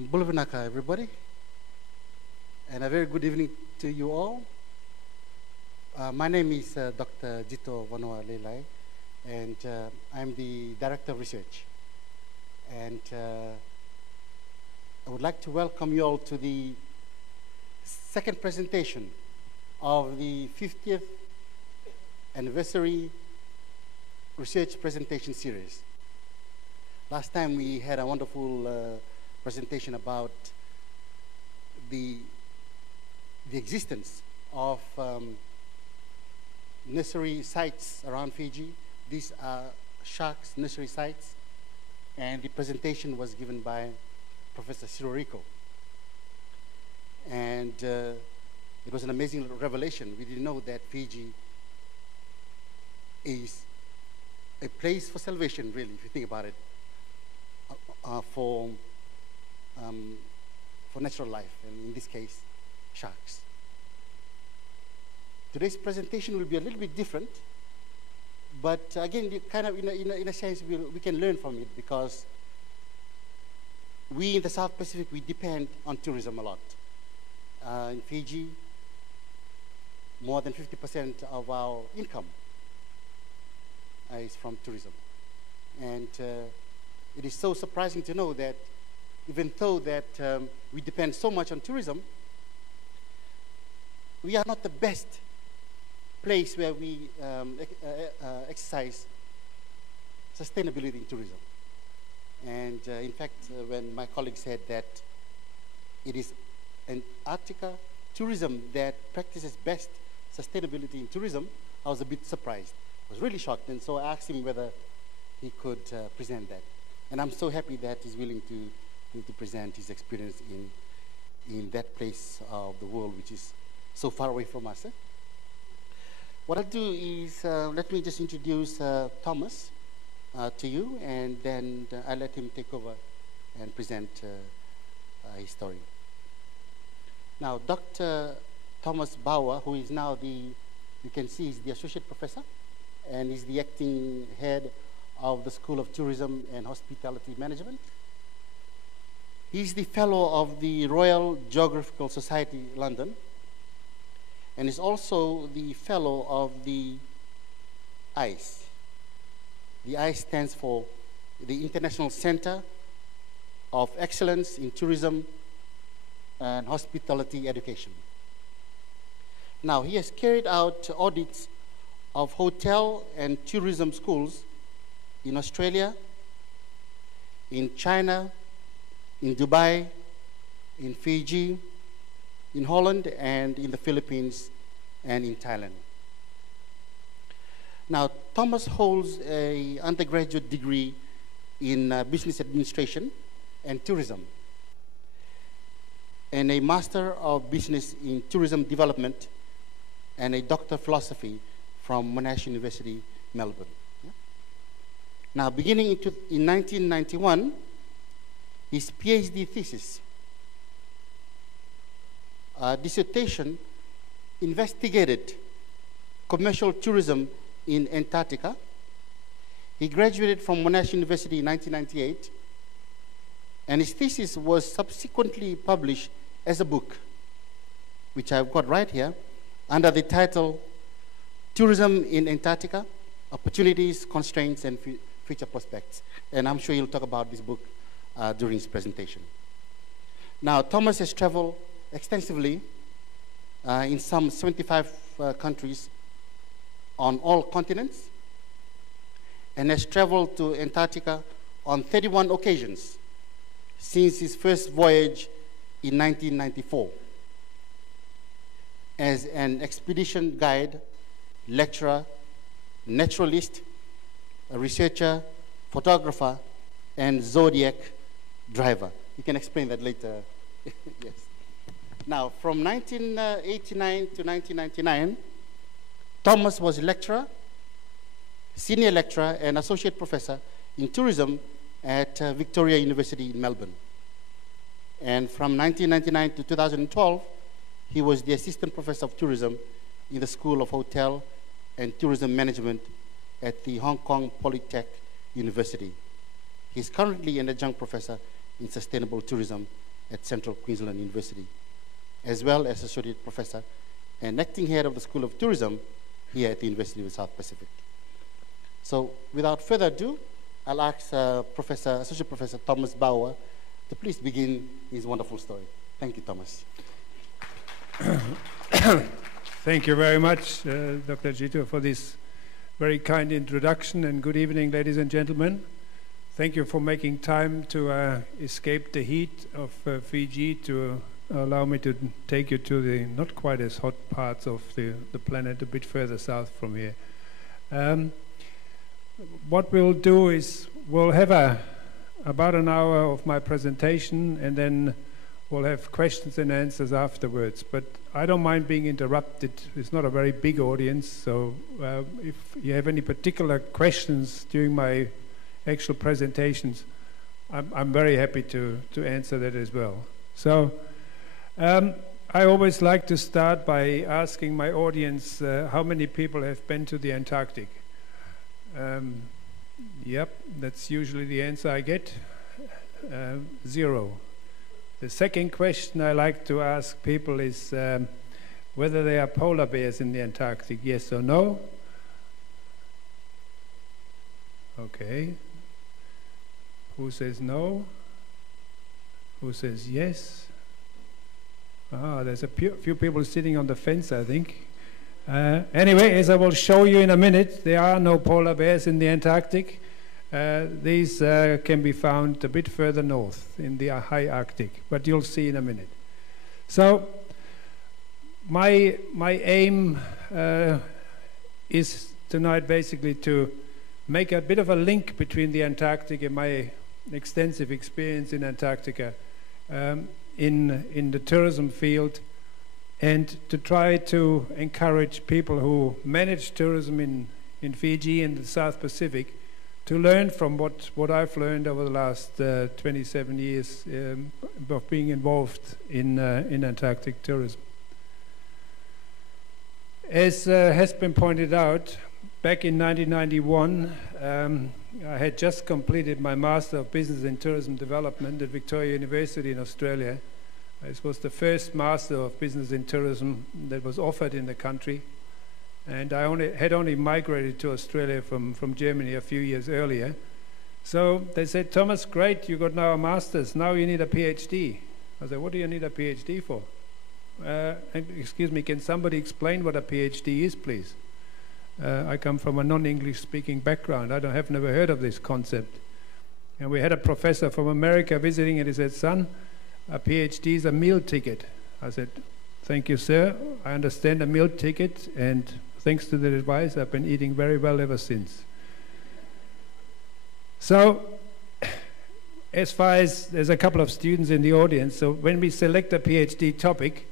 Bulavinaka, everybody, and a very good evening to you all. My name is Dr. Jito Vanoa Lelai, and I'm the Director of Research. And I would like to welcome you all to the second presentation of the 50th anniversary research presentation series. Last time we had a wonderful presentation about the existence of nursery sites around Fiji. These are sharks nursery sites, and the presentation was given by Professor Sirorico. And it was an amazing revelation. We didn't know that Fiji is a place for salvation, really, if you think about it, for natural life, and in this case, sharks. Today's presentation will be a little bit different, but again, kind of in a sense, we can learn from it, because we in the South Pacific, we depend on tourism a lot. In Fiji, more than 50% of our income is from tourism. And it is so surprising to know that even though that we depend so much on tourism, we are not the best place where we exercise sustainability in tourism. And in fact, when my colleague said that it is Antarctica tourism that practices best sustainability in tourism, I was a bit surprised. I was really shocked, and so I asked him whether he could present that. And I'm so happy that he's willing to present his experience in that place of the world which is so far away from us. What I'll do is, let me just introduce Thomas to you, and then I'll let him take over and present his story. Now, Dr. Thomas Bauer, who is now you can see he's the associate professor, and he's the acting head of the School of Tourism and Hospitality Management. He's the fellow of the Royal Geographical Society, London, and is also the fellow of the ICE. The ICE stands for the International Center of Excellence in Tourism and Hospitality Education. Now, he has carried out audits of hotel and tourism schools in Australia, in China, in Dubai, in Fiji, in Holland, and in the Philippines, and in Thailand. Now, Thomas holds an undergraduate degree in business administration and tourism, and a Master of Business in Tourism Development, and a Doctor of Philosophy from Monash University, Melbourne. Now, beginning in 1991, his PhD thesis, dissertation, investigated commercial tourism in Antarctica. He graduated from Monash University in 1998, and his thesis was subsequently published as a book, which I've got right here, under the title Tourism in Antarctica, Opportunities, Constraints, and Future Prospects. And I'm sure he'll talk about this book during his presentation. Now, Thomas has traveled extensively in some 75 countries on all continents, and has traveled to Antarctica on 31 occasions since his first voyage in 1994 as an expedition guide, lecturer, naturalist, a researcher, photographer, and Zodiac driver. You can explain that later. Yes. Now, from 1989 to 1999, Thomas was lecturer, senior lecturer, and associate professor in tourism at Victoria University in Melbourne. And from 1999 to 2012, he was the assistant professor of tourism in the School of Hotel and Tourism Management at the Hong Kong Polytech University. He's currently an adjunct professor in Sustainable Tourism at Central Queensland University, as well as Associate Professor and Acting Head of the School of Tourism here at the University of the South Pacific. So without further ado, I'll ask Associate Professor Thomas Bauer to please begin his wonderful story. Thank you, Thomas. Thank you very much, Dr. Jito, for this very kind introduction, and good evening, ladies and gentlemen. Thank you for making time to escape the heat of Fiji to allow me to take you to the not quite as hot parts of the planet a bit further south from here. What we'll do is we'll have about an hour of my presentation, and then we'll have questions and answers afterwards. But I don't mind being interrupted. It's not a very big audience, so if you have any particular questions during my actual presentations, I'm very happy to answer that as well. So I always like to start by asking my audience how many people have been to the Antarctic. Yep, that's usually the answer I get. 0. The second question I like to ask people is whether there are polar bears in the Antarctic, yes or no? Okay. Who says no? Who says yes? There's a few people sitting on the fence, I think. Anyway, as I will show you in a minute, there are no polar bears in the Antarctic. These can be found a bit further north in the high Arctic, but you'll see in a minute. So my aim is tonight basically to make a bit of a link between the Antarctic and my extensive experience in Antarctica in the tourism field, and to try to encourage people who manage tourism in Fiji and the South Pacific to learn from what I've learned over the last 27 years of being involved in Antarctic tourism. As has been pointed out, back in 1991, I had just completed my Master of Business in Tourism Development at Victoria University in Australia. This was the first Master of Business in Tourism that was offered in the country, and I had only migrated to Australia from Germany a few years earlier. So they said, Thomas, great, you got now a Master's, now you need a PhD. I said, what do you need a PhD for? Excuse me, can somebody explain what a PhD is, please? I come from a non-English speaking background. I've never heard of this concept. And we had a professor from America visiting, and he said, son, a PhD is a meal ticket. I said, thank you, sir. I understand a meal ticket, and thanks to the advice, I've been eating very well ever since. So, as far as there's a couple of students in the audience, so when we select a PhD topic,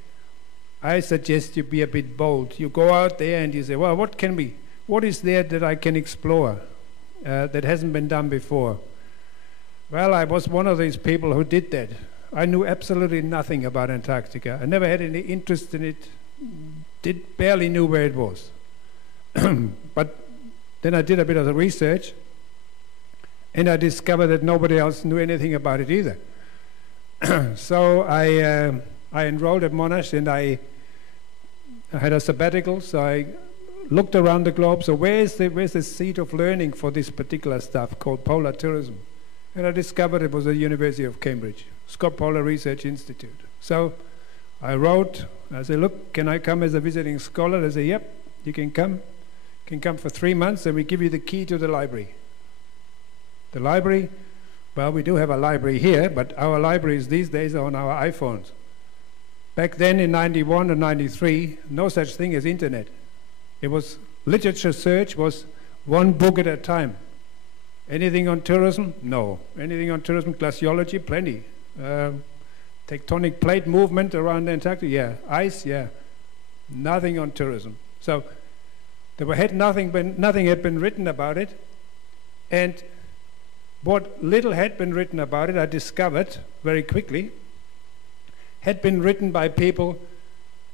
I suggest you be a bit bold. You go out there and you say, well, what is there that I can explore that hasn't been done before? Well, I was one of these people who did that. I knew absolutely nothing about Antarctica. I never had any interest in it, barely knew where it was. But then I did a bit of the research, and I discovered that nobody else knew anything about it either. So I enrolled at Monash, and I had a sabbatical, so I looked around the globe. So where's the seat of learning for this particular stuff called polar tourism? And I discovered it was the University of Cambridge, Scott Polar Research Institute. So I wrote, I said, look, can I come as a visiting scholar? They said, yep, you can come. You can come for 3 months, and we give you the key to the library. The library, well, we do have a library here, but our libraries these days are on our iPhones. Back then in 91 and 93, no such thing as internet. It was, literature search was one book at a time. Anything on tourism? No. Anything on tourism? Glaciology? Plenty. Tectonic plate movement around Antarctica? Yeah. Ice? Yeah. Nothing on tourism. So nothing had been written about it, and what little had been written about it, I discovered very quickly, had been written by people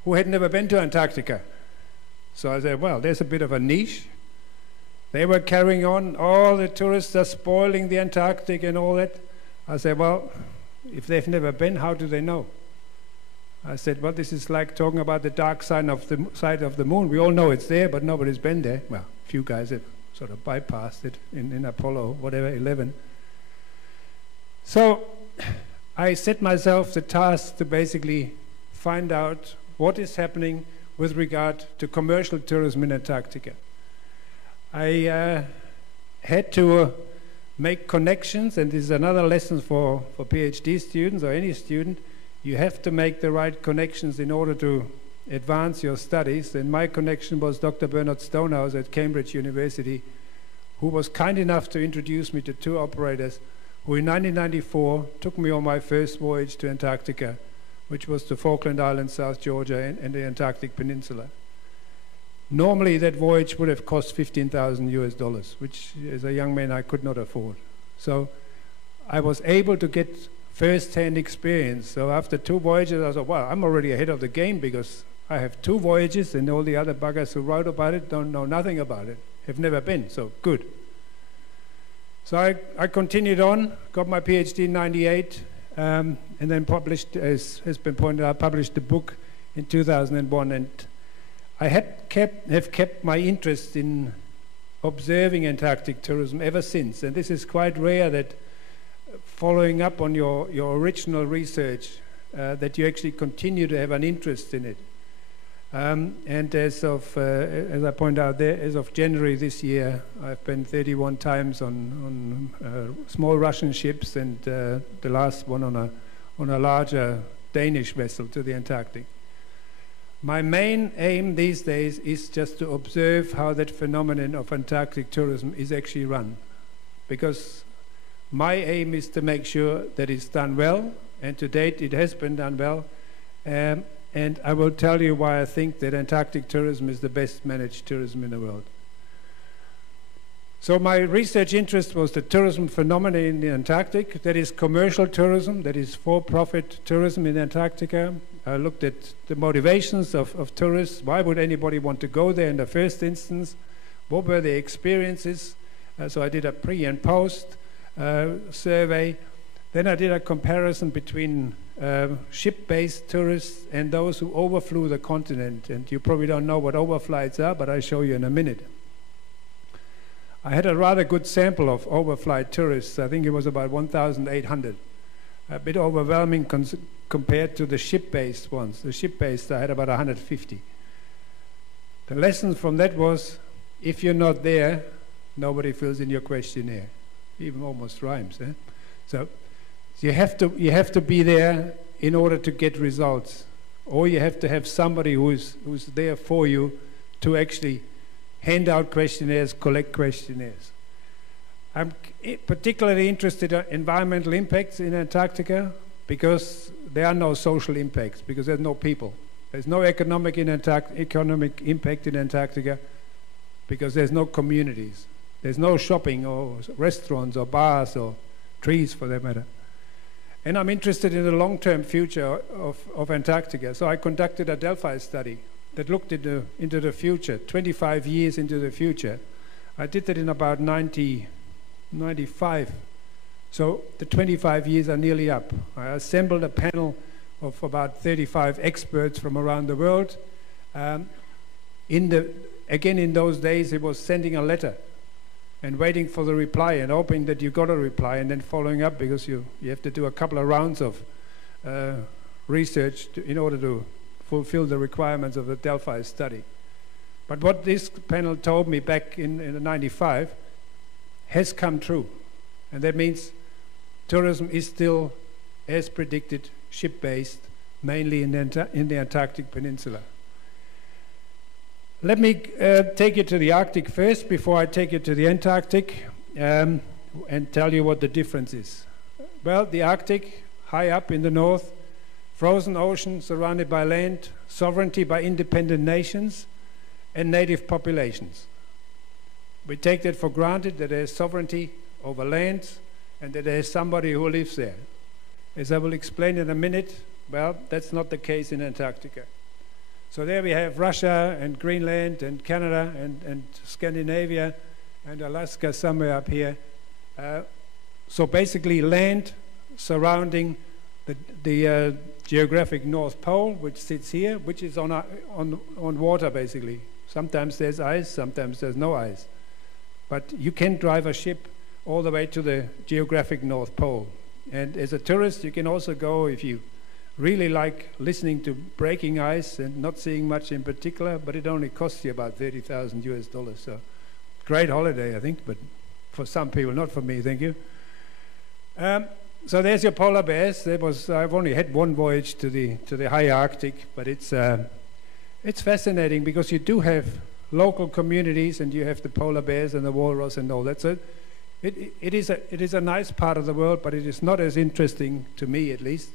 who had never been to Antarctica. So I said, well, there's a bit of a niche. They were carrying on, all the tourists are spoiling the Antarctic and all that. I said, well, If they've never been, how do they know? I said, well, this is like talking about the dark side of the moon. We all know it's there, but nobody's been there. Well, a few guys have sort of bypassed it in Apollo, whatever, 11. So I set myself the task to basically find out what is happening with regard to commercial tourism in Antarctica. I had to make connections, and this is another lesson for PhD students or any student. You have to make the right connections in order to advance your studies. And my connection was Dr. Bernard Stonehouse at Cambridge University, who was kind enough to introduce me to two operators who in 1994 took me on my first voyage to Antarctica, which was to Falkland Islands, South Georgia, and the Antarctic Peninsula. Normally that voyage would have cost $15,000, which as a young man I could not afford. So I was able to get first-hand experience. So after 2 voyages, I thought, well, I'm already ahead of the game because I have 2 voyages and all the other buggers who wrote about it don't know nothing about it, have never been, so good. So I continued on, got my PhD in 98, and then published, as has been pointed out, published the book in 2001. And I have kept my interest in observing Antarctic tourism ever since. And this is quite rare that following up on your original research, that you actually continue to have an interest in it. And as I pointed out there, as of January this year, I've been 31 times on small Russian ships, and the last one on a larger Danish vessel to the Antarctic. My main aim these days is just to observe how that phenomenon of Antarctic tourism is actually run, because my aim is to make sure that it's done well, and to date it has been done well. And I will tell you why I think that Antarctic tourism is the best managed tourism in the world. So my research interest was the tourism phenomena in the Antarctic. That is commercial tourism, that is for-profit tourism in Antarctica. I looked at the motivations of tourists. Why would anybody want to go there in the first instance? What were their experiences? So I did a pre and post survey. Then I did a comparison between ship-based tourists and those who overflew the continent. And you probably don't know what overflights are, but I'll show you in a minute. I had a rather good sample of overflight tourists. I think it was about 1,800. A bit overwhelming compared to the ship-based ones. The ship-based, I had about 150. The lesson from that was, if you're not there, nobody fills in your questionnaire. Even almost rhymes, eh? So you have to be there in order to get results, or you have to have somebody who's there for you to actually hand out questionnaires, collect questionnaires. I'm particularly interested in environmental impacts in Antarctica, because there are no social impacts, because there's no people. There's no economic impact in Antarctica, because there's no communities. There's no shopping or restaurants or bars or trees, for that matter. And I'm interested in the long-term future of Antarctica. So I conducted a Delphi study that looked into the future, 25 years into the future. I did that in about 95. So the 25 years are nearly up. I assembled a panel of about 35 experts from around the world. Again, in those days, it was sending a letter and waiting for the reply and hoping that you got a reply, and then following up, because you have to do a couple of rounds of research in order to fulfill the requirements of the Delphi study. But what this panel told me back in 95 has come true. And that means tourism is still, as predicted, ship-based, mainly in the Antarctic Peninsula. Let me take you to the Arctic first before I take you to the Antarctic, and tell you what the difference is. Well, the Arctic, high up in the north, frozen ocean surrounded by land, sovereignty by independent nations, and native populations. We take that for granted, that there's sovereignty over land and that there's somebody who lives there. As I will explain in a minute, well, that's not the case in Antarctica. So there we have Russia and Greenland and Canada and Scandinavia and Alaska somewhere up here. So basically land surrounding the geographic North Pole, which sits here, which is on water basically. Sometimes there's ice, sometimes there's no ice. But you can drive a ship all the way to the geographic North Pole. And as a tourist, you can also go, if you really like listening to breaking ice and not seeing much in particular, but it only costs you about $30,000 US. So great holiday, I think, but for some people, not for me, thank you. So there's your polar bears. I've only had one voyage to the high Arctic, but it's fascinating because you do have local communities and you have the polar bears and the walrus and all that. So it is a nice part of the world, but it is not as interesting, to me at least,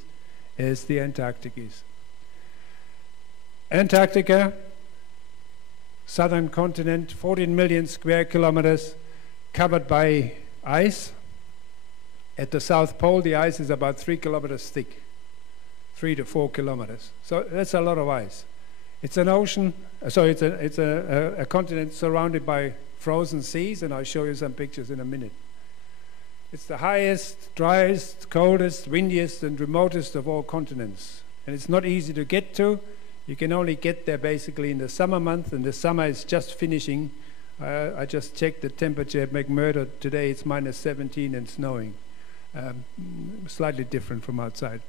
as the Antarctic is. Antarctica, southern continent, 14 million square kilometers, covered by ice. At the South Pole, the ice is about 3 kilometers thick, 3 to 4 kilometers. So that's a lot of ice. It's an ocean, so it's a continent surrounded by frozen seas, and I'll show you some pictures in a minute. It's the highest, driest, coldest, windiest, and remotest of all continents. And it's not easy to get to. You can only get there basically in the summer month, and the summer is just finishing. I just checked the temperature at McMurdo today. It's minus 17 and snowing. Slightly different from outside.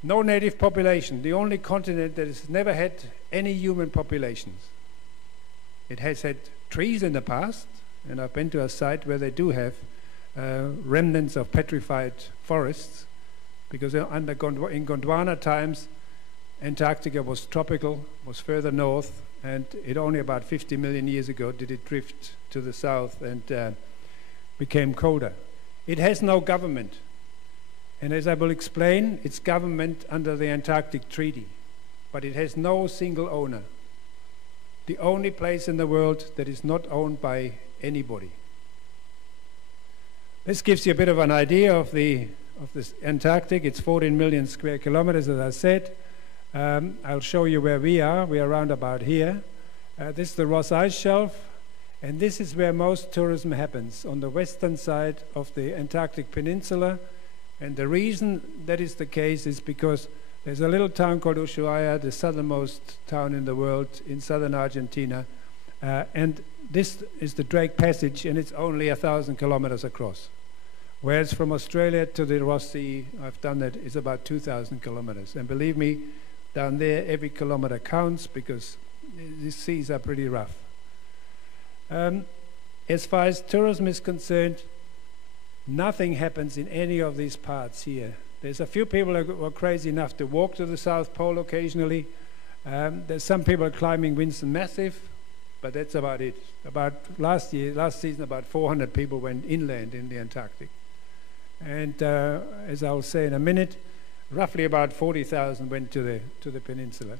No native population. The only continent that has never had any human populations. It has had trees in the past, and I've been to a site where they do have remnants of petrified forests, because in Gondwana times, Antarctica was tropical, was further north, and it only about 50 million years ago did it drift to the south and became colder. It has no government, and as I will explain, it's government under the Antarctic Treaty, but it has no single owner. The only place in the world that is not owned by anybody. This gives you a bit of an idea of this Antarctic. It's 14 million square kilometers, as I said. I'll show you where we are. We are around about here. This is the Ross Ice Shelf, and this is where most tourism happens, on the western side of the Antarctic Peninsula. And the reason that is the case is because there's a little town called Ushuaia, the southernmost town in the world, in southern Argentina, and this is the Drake Passage, and it's only 1,000 kilometers across. Whereas from Australia to the Ross Sea, I've done that, is about 2,000 kilometers. And believe me, down there every kilometer counts, because these seas are pretty rough. As far as tourism is concerned, nothing happens in any of these parts here. There's a few people who are crazy enough to walk to the South Pole occasionally. There's some people climbing Winston Massive, but that's about it. About last season, about 400 people went inland in the Antarctic. And as I'll say in a minute, roughly about 40,000 went to the peninsula.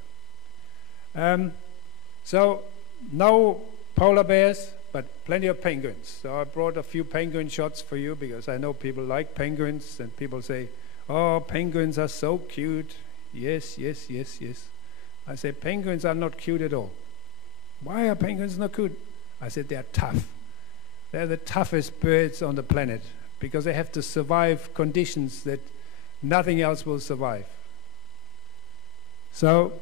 So no polar bears, but plenty of penguins. So I brought a few penguin shots for you, because I know people like penguins, and people say, oh, penguins are so cute. Yes, yes, yes, yes. I say, penguins are not cute at all. Why are penguins not cute? I said, they're tough. They're the toughest birds on the planet, because they have to survive conditions that nothing else will survive. So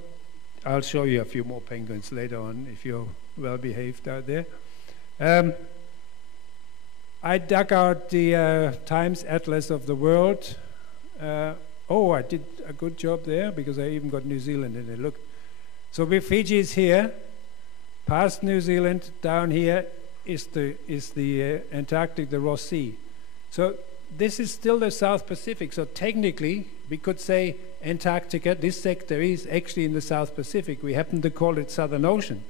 I'll show you a few more penguins later on, if you're well behaved out there. I dug out the Times Atlas of the World. Oh, I did a good job there, because I even got New Zealand in it. Look. So Fiji is here. Past New Zealand, down here is the Antarctic, the Ross Sea. So this is still the South Pacific. So technically, we could say Antarctica, this sector is actually in the South Pacific. We happen to call it Southern Ocean,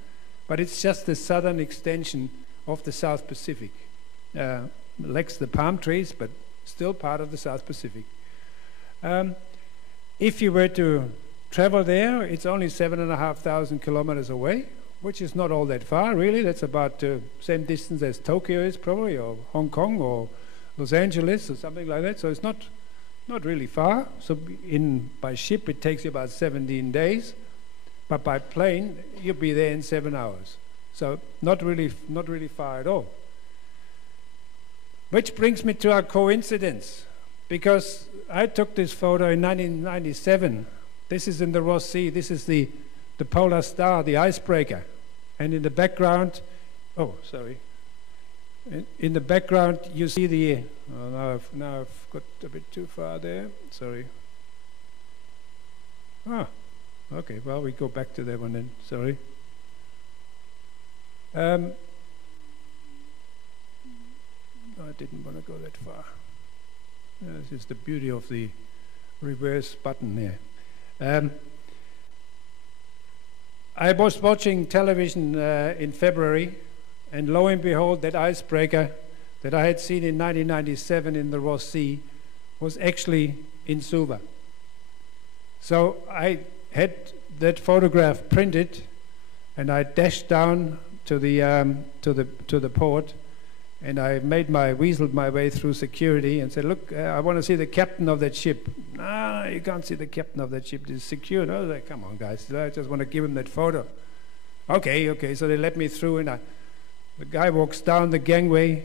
but it's just the southern extension of the South Pacific. Lacks the palm trees, but still part of the South Pacific. If you were to travel there, it's only 7,500 kilometers away, which is not all that far, really. That's about the same distance as Tokyo is probably, or Hong Kong, or Los Angeles, or something like that. So it's not really far. So by ship, it takes you about 17 days, but by plane, you'll be there in 7 hours. So not really far at all. Which brings me to a coincidence. because I took this photo in 1997. This is in the Ross Sea. This is the polar star, the icebreaker. And in the background, oh, sorry. In the background, you see the, oh, now I've got a bit too far there. Sorry. Ah, okay, well, we go back to that one then. Sorry. I didn't want to go that far. This is the beauty of the reverse button there. I was watching television in February, and lo and behold, that icebreaker that I had seen in 1997 in the Ross Sea was actually in Suva. So I had that photograph printed, and I dashed down to the port, and I weaseled my way through security and said, "Look, I want to see the captain of that ship." "No, you can't see the captain of that ship. It's secured." I was like, "Come on, guys, I just want to give him that photo." Okay. So they let me through, and the guy walks down the gangway.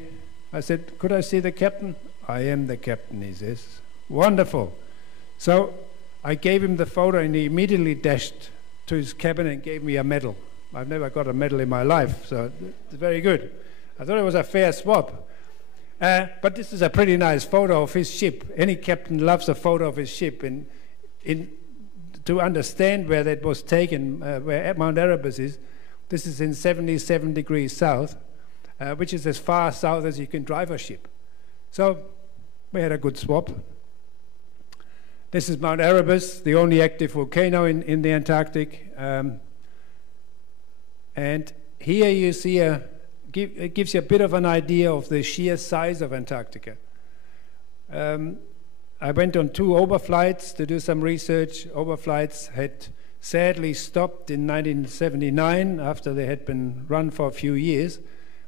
I said, "Could I see the captain?" "I am the captain," he says. Wonderful. So I gave him the photo, and he immediately dashed to his cabin and gave me a medal. I've never got a medal in my life, so it's very good. I thought it was a fair swap. But this is a pretty nice photo of his ship. Any captain loves a photo of his ship. And to understand where that was taken, where Mount Erebus is, this is in 77 degrees south, which is as far south as you can drive a ship. So we had a good swap. This is Mount Erebus, the only active volcano in the Antarctic. And here you see it gives you a bit of an idea of the sheer size of Antarctica. I went on 2 overflights to do some research. Overflights had sadly stopped in 1979 after they had been run for a few years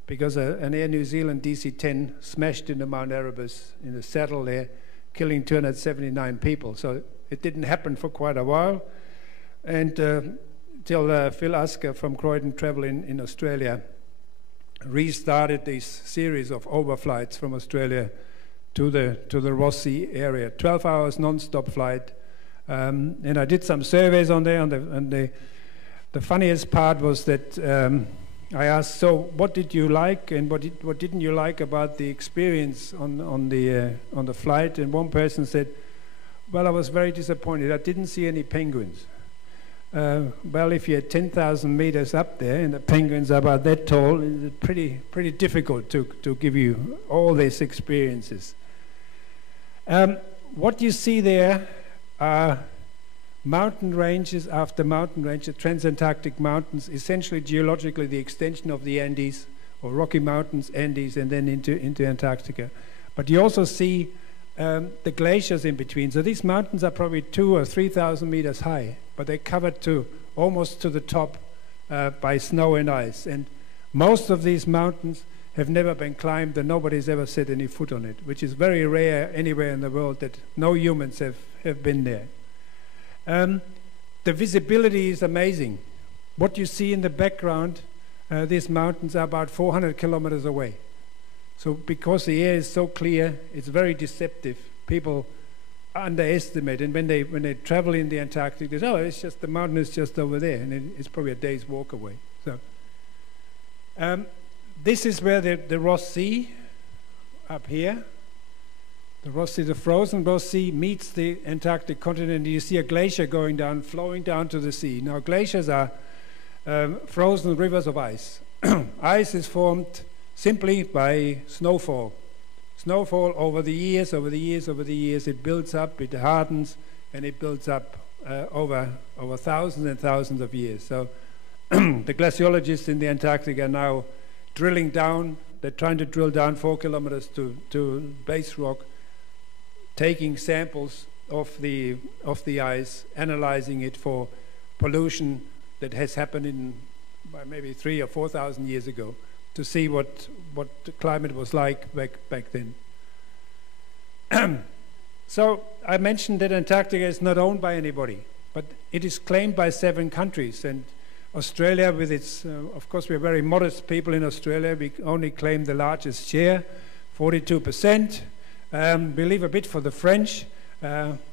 because an Air New Zealand DC-10 smashed into Mount Erebus in the saddle there, killing 279 people. So it didn't happen for quite a while. And till Phil Asker from Croydon Travel in Australia restarted this series of overflights from Australia to the Ross Sea area, 12 hours non-stop flight, and I did some surveys on there. And the funniest part was that I asked, "So, what did you like, and what didn't you like about the experience on the flight?" And one person said, "Well, I was very disappointed. I didn't see any penguins." Well, if you're 10,000 meters up there and the penguins are about that tall, it's pretty difficult to give you all these experiences. What you see there are mountain ranges after mountain range, the Transantarctic Mountains, essentially geologically the extension of the Andes, or Rocky Mountains, Andes, and then into Antarctica. But you also see the glaciers in between. So these mountains are probably 2,000 or 3,000 meters high, but they're covered almost to the top by snow and ice. And most of these mountains have never been climbed, and nobody's ever set any foot on it, which is very rare anywhere in the world that no humans have been there. The visibility is amazing. What you see in the background, these mountains are about 400 kilometers away. So because the air is so clear, it's very deceptive. People underestimate, and when they travel in the Antarctic, they say, "Oh, it's just the mountain is just over there," and it's probably a day's walk away. So this is where the Ross Sea, up here, the Ross Sea, the frozen Ross Sea meets the Antarctic continent, and you see a glacier going down, flowing down to the sea. Now glaciers are frozen rivers of ice. Ice is formed simply by snowfall. Snowfall over the years, it builds up, it hardens, and it builds up over thousands and thousands of years. So the glaciologists in the Antarctic are now drilling down. They're trying to drill down 4 kilometers to base rock, taking samples of the ice, analyzing it for pollution that has happened maybe 3,000 or 4,000 years ago, to see what the climate was like back then. So I mentioned that Antarctica is not owned by anybody, but it is claimed by 7 countries. And Australia, with its, of course, we're very modest people in Australia. We only claim the largest share, 42%. We leave a bit for the French,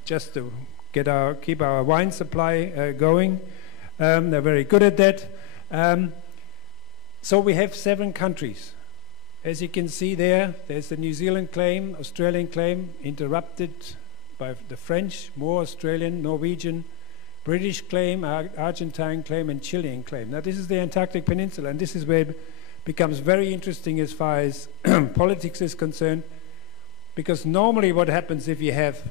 just to keep our wine supply going. They're very good at that. So we have 7 countries. As you can see there's the New Zealand claim, Australian claim, interrupted by the French, more Australian, Norwegian, British claim, Argentine claim, and Chilean claim. Now this is the Antarctic Peninsula, and this is where it becomes very interesting as far as politics is concerned, because normally what happens if you have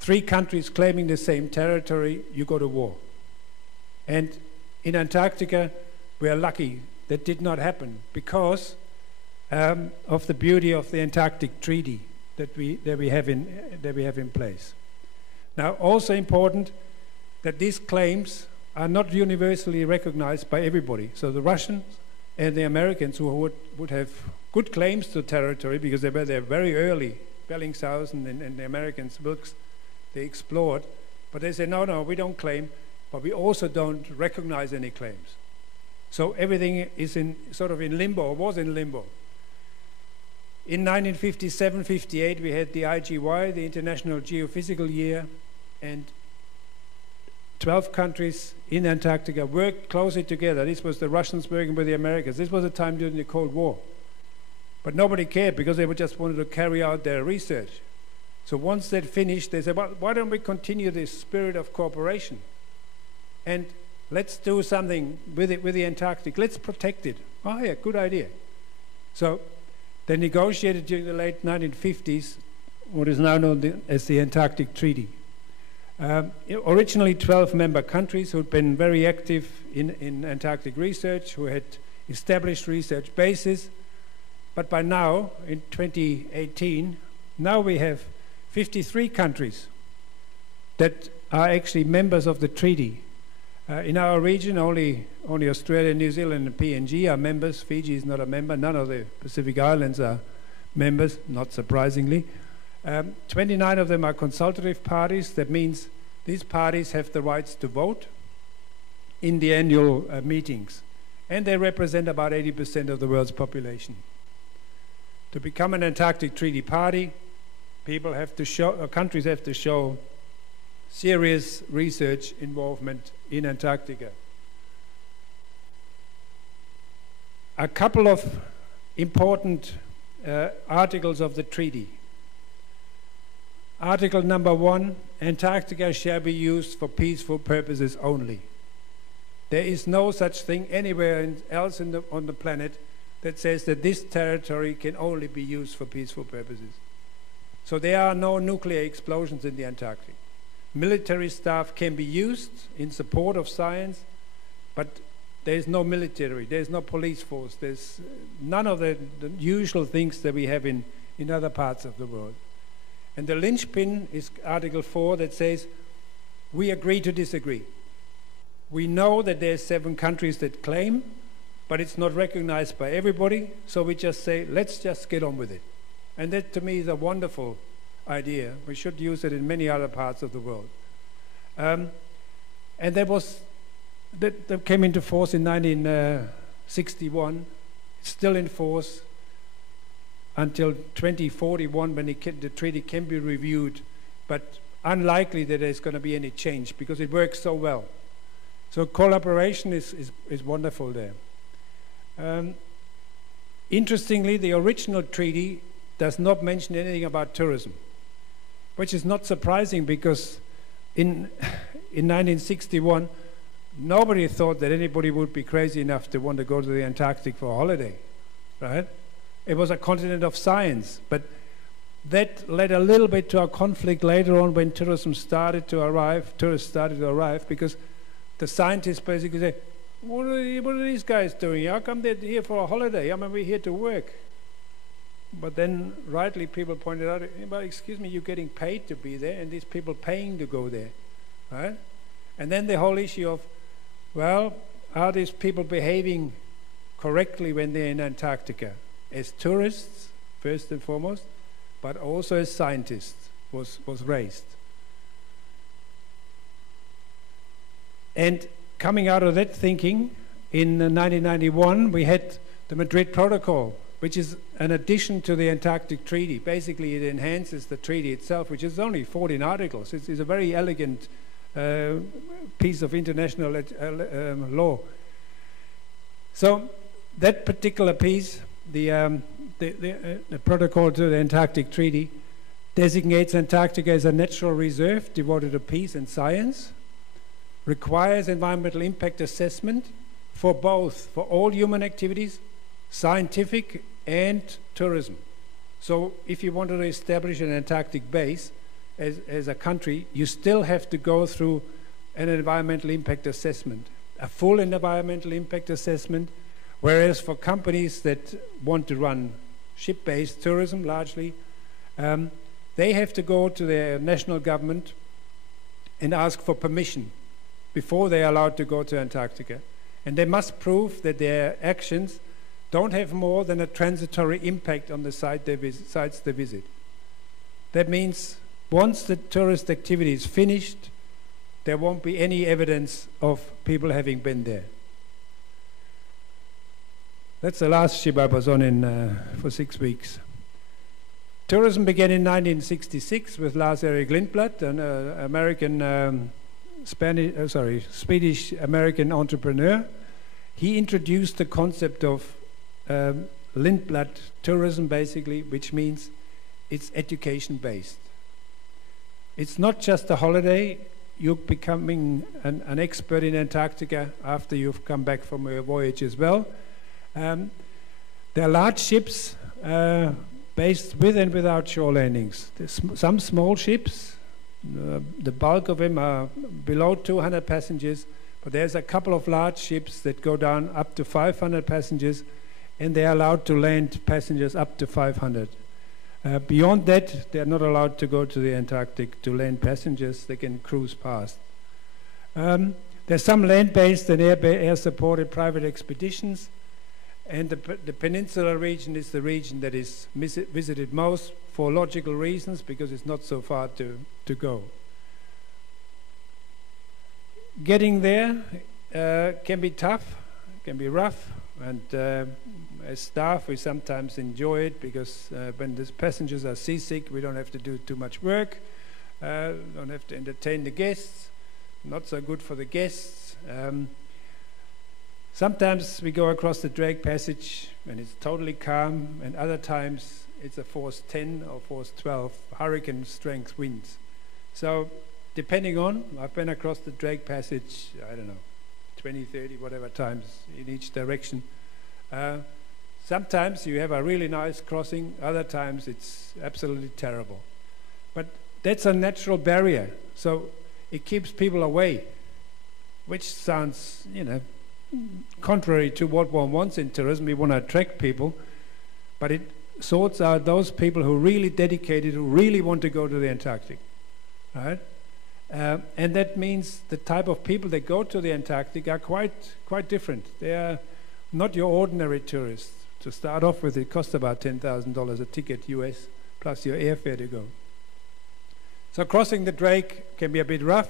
3 countries claiming the same territory, you go to war. And in Antarctica, we are lucky that did not happen because of the beauty of the Antarctic Treaty that we have in place. Now, also important that these claims are not universally recognized by everybody. So the Russians and the Americans, who would have good claims to territory because they were there very early, Bellingshausen and the Americans, Wilkes, they explored, but they said, no, we don't claim, but we also don't recognize any claims. So everything is in limbo, or was in limbo. In 1957-58, we had the IGY, the International Geophysical Year, and 12 countries in Antarctica worked closely together. This was the Russians working with the Americans. This was a time during the Cold War. But nobody cared because they just wanted to carry out their research. So once they'd finished, they said, well, why don't we continue this spirit of cooperation? And let's do something with the Antarctic. Let's protect it. Oh yeah, good idea. So they negotiated during the late 1950s what is now known as the Antarctic Treaty. Originally 12 member countries who had been very active in Antarctic research, who had established research bases. But by now, in 2018, now we have 53 countries that are actually members of the treaty. In our region, only Australia, New Zealand, and PNG are members. Fiji is not a member. None of the Pacific Islands are members, not surprisingly. 29 of them are consultative parties. That means these parties have the rights to vote in the annual meetings. And they represent about 80% of the world's population. To become an Antarctic Treaty Party, countries have to show serious research involvement in Antarctica. A couple of important articles of the treaty. Article number 1, Antarctica shall be used for peaceful purposes only. There is no such thing anywhere else on the planet that says that this territory can only be used for peaceful purposes. So there are no nuclear explosions in the Antarctic. Military staff can be used in support of science, but there's no military, there's no police force, there's none of the usual things that we have in other parts of the world. And the linchpin is Article 4 that says, we agree to disagree. We know that there's 7 countries that claim, but it's not recognized by everybody, so we just say, let's just get on with it. And that to me is a wonderful idea. We should use it in many other parts of the world. And that came into force in 1961. It's still in force until 2041 when the treaty can be reviewed, but unlikely that there's going to be any change because it works so well. So collaboration is wonderful there. Interestingly, the original treaty does not mention anything about tourism, which is not surprising because in 1961, nobody thought that anybody would be crazy enough to want to go to the Antarctic for a holiday, right? It was a continent of science, but that led a little bit to a conflict later on when tourists started to arrive, because the scientists basically say, what are these guys doing? How come they're here for a holiday? I mean, we're here to work. But then, rightly, people pointed out, well, excuse me, you're getting paid to be there, and these people paying to go there, right? And then the whole issue of, well, are these people behaving correctly when they're in Antarctica? As tourists, first and foremost, but also as scientists was raised. And coming out of that thinking, in 1991, we had the Madrid Protocol, which is an addition to the Antarctic Treaty. Basically, it enhances the treaty itself, which is only 14 articles. It's a very elegant piece of international law. So that particular piece, the protocol to the Antarctic Treaty, designates Antarctica as a natural reserve devoted to peace and science, requires environmental impact assessment for both, for all human activities, scientific and tourism. So if you wanted to establish an Antarctic base as a country, you still have to go through an environmental impact assessment, a full environmental impact assessment, whereas for companies that want to run ship-based tourism largely, they have to go to their national government and ask for permission before they are allowed to go to Antarctica. And they must prove that their actions don't have more than a transitory impact on the sites they visit. That means once the tourist activity is finished, there won't be any evidence of people having been there. That's the last ship I was on for 6 weeks. Tourism began in 1966 with Lars Erik Lindblad, an Swedish-American entrepreneur. He introduced the concept of Lindblad tourism, basically, which means it's education-based. It's not just a holiday. You're becoming an expert in Antarctica after you've come back from your voyage as well. There are large ships based with and without shore landings. There's some small ships, the bulk of them are below 200 passengers, but there's a couple of large ships that go down up to 500 passengers, and they are allowed to land passengers up to 500. Beyond that, they are not allowed to go to the Antarctic to land passengers. They can cruise past. There's some land-based and air-supported private expeditions, and the peninsula region is the region that is visited most for logical reasons, because it's not so far to go. Getting there can be tough, can be rough, and as staff we sometimes enjoy it, because when the passengers are seasick, we don't have to do too much work, don't have to entertain the guests, not so good for the guests. Sometimes we go across the Drake Passage and it's totally calm, and other times it's a force 10 or force 12 hurricane strength winds. So depending on, I've been across the Drake Passage, I don't know, 20, 30, whatever times in each direction. Sometimes you have a really nice crossing, other times it's absolutely terrible. But that's a natural barrier, so it keeps people away, which sounds, contrary to what one wants in tourism. We want to attract people, but it sorts out those people who are really dedicated, who really want to go to the Antarctic, right? And that means the type of people that go to the Antarctic are quite different. They are not your ordinary tourists. To start off with, it costs about $10,000 a ticket US, plus your airfare to go. So crossing the Drake can be a bit rough.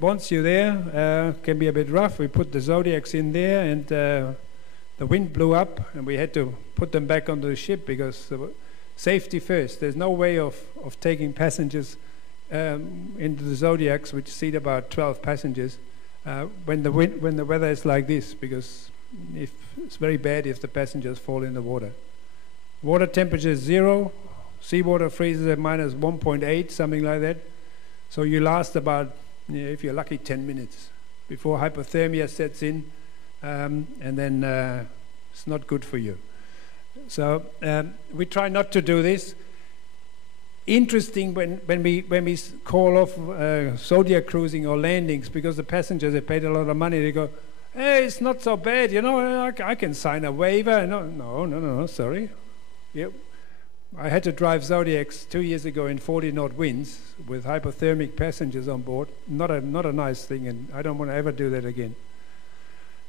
Once you're there, can be a bit rough. We put the Zodiacs in there, and the wind blew up, and we had to put them back onto the ship, because safety first. There's no way of taking passengers into the Zodiacs, which seat about 12 passengers, when the weather is like this, because it's very bad if the passengers fall in the water. Water temperature is 0, seawater freezes at minus 1.8, something like that. So you last about, if you're lucky, 10 minutes before hypothermia sets in, and then it's not good for you. So we try not to do this. Interesting when we call off Zodiac cruising or landings, because the passengers have paid a lot of money, they go, hey, it's not so bad, I can sign a waiver. No, sorry. Yep. I had to drive Zodiacs 2 years ago in 40-knot winds with hypothermic passengers on board. Not a nice thing, and I don't want to ever do that again.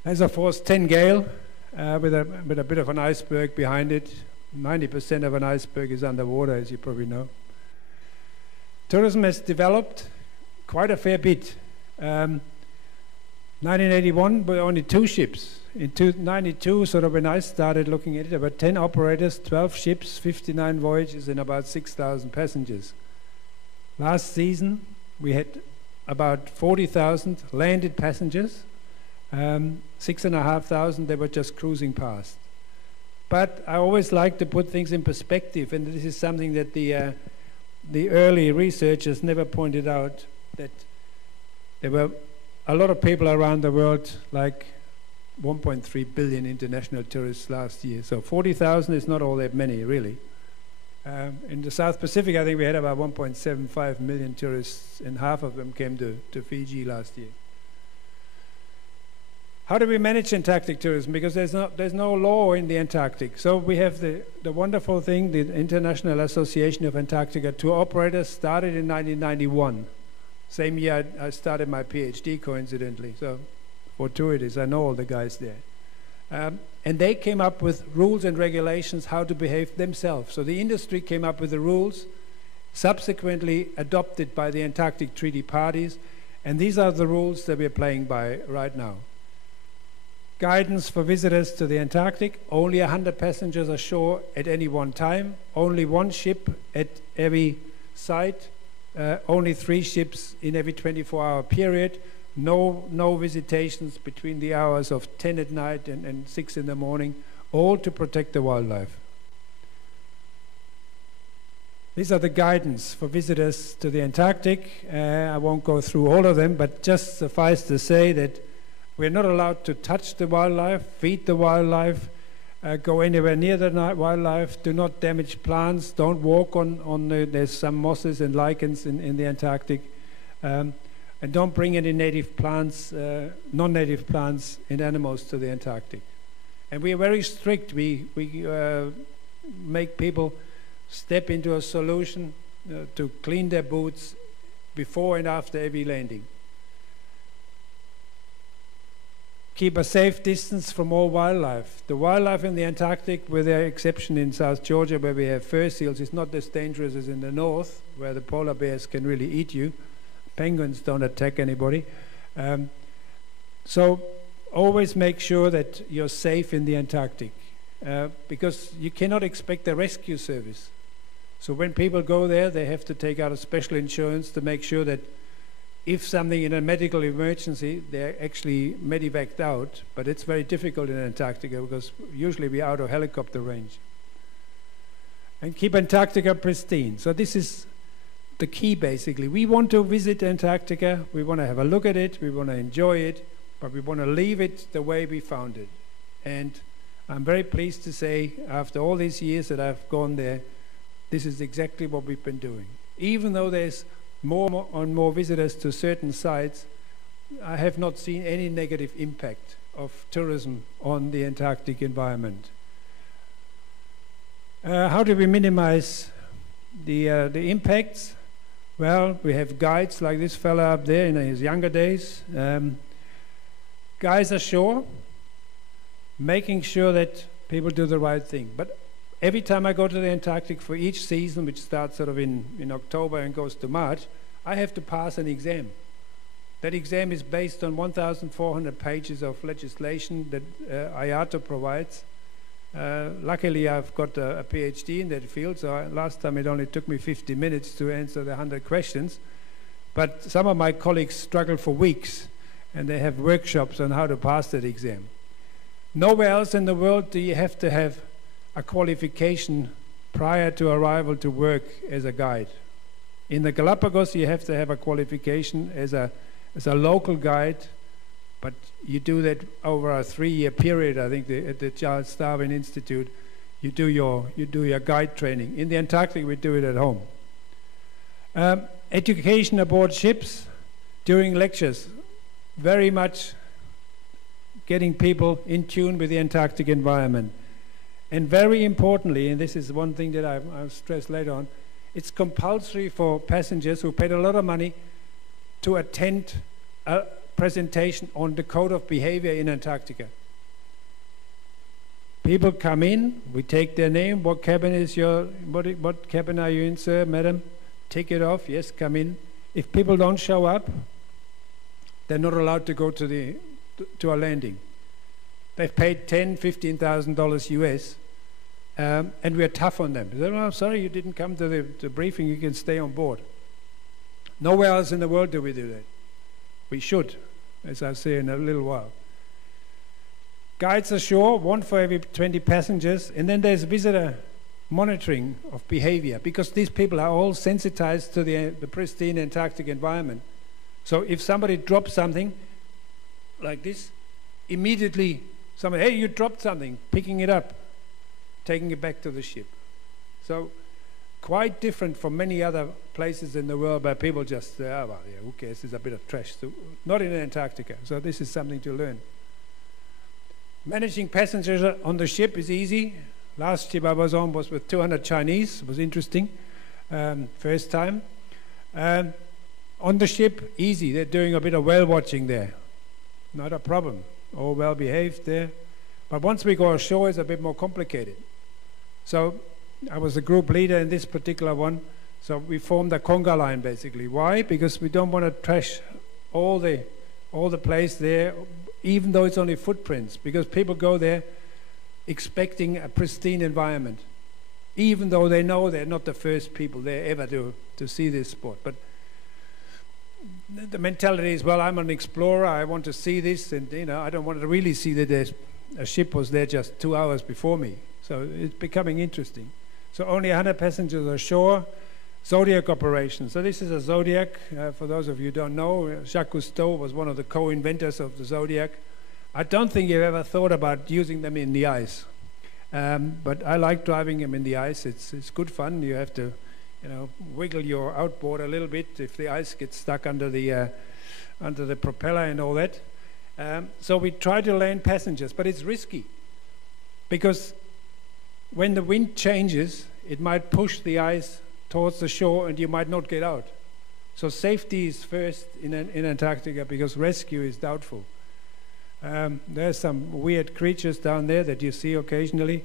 There's a force 10 gale with a bit of an iceberg behind it. 90% of an iceberg is underwater, as you probably know. Tourism has developed quite a fair bit. 1981, there were only 2 ships in 1992, sort of when I started looking at it, about 10 operators, 12 ships, 59 voyages, and about 6,000 passengers. Last season, we had about 40,000 landed passengers, 6,500 they were just cruising past. But I always like to put things in perspective, and this is something that the early researchers never pointed out, that there were a lot of people around the world, like 1.3 billion international tourists last year. So 40,000 is not all that many, really. In the South Pacific, I think we had about 1.75 million tourists, and half of them came to Fiji last year. How do we manage Antarctic tourism? Because there's no law in the Antarctic. So we have the wonderful thing, the International Association of Antarctica Tour Operators, started in 1991. Same year I started my PhD, coincidentally. So fortuitous, I know all the guys there. And they came up with rules and regulations how to behave themselves. So the industry came up with the rules, subsequently adopted by the Antarctic Treaty parties, and these are the rules that we're playing by right now. Guidance for visitors to the Antarctic: only 100 passengers ashore at any one time, only one ship at every site, only 3 ships in every 24-hour period, no visitations between the hours of 10 at night and 6 in the morning, all to protect the wildlife. These are the guidance for visitors to the Antarctic. I won't go through all of them, but just suffice to say that we're not allowed to touch the wildlife, feed the wildlife, go anywhere near the wildlife, do not damage plants, don't walk on there's some mosses and lichens in the Antarctic, and don't bring any native plants, non-native plants and animals to the Antarctic. And we are very strict. We make people step into a solution to clean their boots before and after every landing. Keep a safe distance from all wildlife. The wildlife in the Antarctic, with the exception in South Georgia where we have fur seals, is not as dangerous as in the north, where the polar bears can really eat you. Penguins don't attack anybody. So always make sure that you're safe in the Antarctic, because you cannot expect a rescue service. So when people go there, they have to take out a special insurance to make sure that if something in a medical emergency, they're actually medevaced out, but it's very difficult in Antarctica because usually we're out of helicopter range. And keep Antarctica pristine. So this is the key, basically. We want to visit Antarctica, we want to have a look at it, we want to enjoy it, but we want to leave it the way we found it. And I'm very pleased to say, after all these years that I've gone there, this is exactly what we've been doing. Even though there's more and more visitors to certain sites, I have not seen any negative impact of tourism on the Antarctic environment. How do we minimize the impacts? Well, we have guides like this fella up there in his younger days. Guys ashore, making sure that people do the right thing. But every time I go to the Antarctic for each season, which starts sort of in October and goes to March, I have to pass an exam. That exam is based on 1,400 pages of legislation that IATA provides. Luckily, I've got a PhD in that field, so last time it only took me 50 minutes to answer the 100 questions. But some of my colleagues struggle for weeks, and they have workshops on how to pass that exam. Nowhere else in the world do you have to have a qualification prior to arrival to work as a guide. In the Galapagos, you have to have a qualification as a local guide, but you do that over a 3-year period. I think at the Charles Darwin Institute, you do your guide training. In the Antarctic, we do it at home. Education aboard ships during lectures, very much getting people in tune with the Antarctic environment. And very importantly, and this is one thing that I'll stress later on, it's compulsory for passengers who paid a lot of money to attend a presentation on the code of behavior in Antarctica. People come in, we take their name, what cabin are you in, sir, madam? Take it off, yes, come in. If people don't show up, they're not allowed to go to a landing. They've paid $10,000-15,000 US, and we're tough on them. They said, "Oh, sorry, you didn't come to the briefing. You can stay on board." Nowhere else in the world do we do that. We should, as I'll say in a little while. Guides ashore, 1 for every 20 passengers, and then there's visitor monitoring of behavior, because these people are all sensitized to the pristine Antarctic environment. So if somebody drops something like this, immediately somebody, "Hey, you dropped something," picking it up, taking it back to the ship. So quite different from many other places in the world where people just say, "Oh, well, yeah, who cares, it's a bit of trash." So not in Antarctica. So this is something to learn. Managing passengers on the ship is easy. Last ship I was on was with 200 Chinese. It was interesting. First time. On the ship, easy. They're doing a bit of whale watching there. Not a problem. All well behaved there. But once we go ashore, it's a bit more complicated. So I was the group leader in this particular one. So we formed a conga line basically. Why? Because we don't want to trash all the place there, even though it's only footprints, because people go there expecting a pristine environment, even though they know they're not the first people there ever to see this sport. But the mentality is, well, I'm an explorer, I want to see this, and I don't want to really see that there's a ship was there just 2 hours before me. So it's becoming interesting. So only 100 passengers ashore. Zodiac operation. So this is a Zodiac. For those of you who don't know, Jacques Cousteau was one of the co-inventors of the Zodiac. I don't think you've ever thought about using them in the ice. But I like driving them in the ice. It's good fun. You have to, wiggle your outboard a little bit if the ice gets stuck under the propeller and all that. So we try to land passengers, but it's risky because when the wind changes, it might push the ice towards the shore and you might not get out. So safety is first in Antarctica, because rescue is doubtful. There's some weird creatures down there that you see occasionally.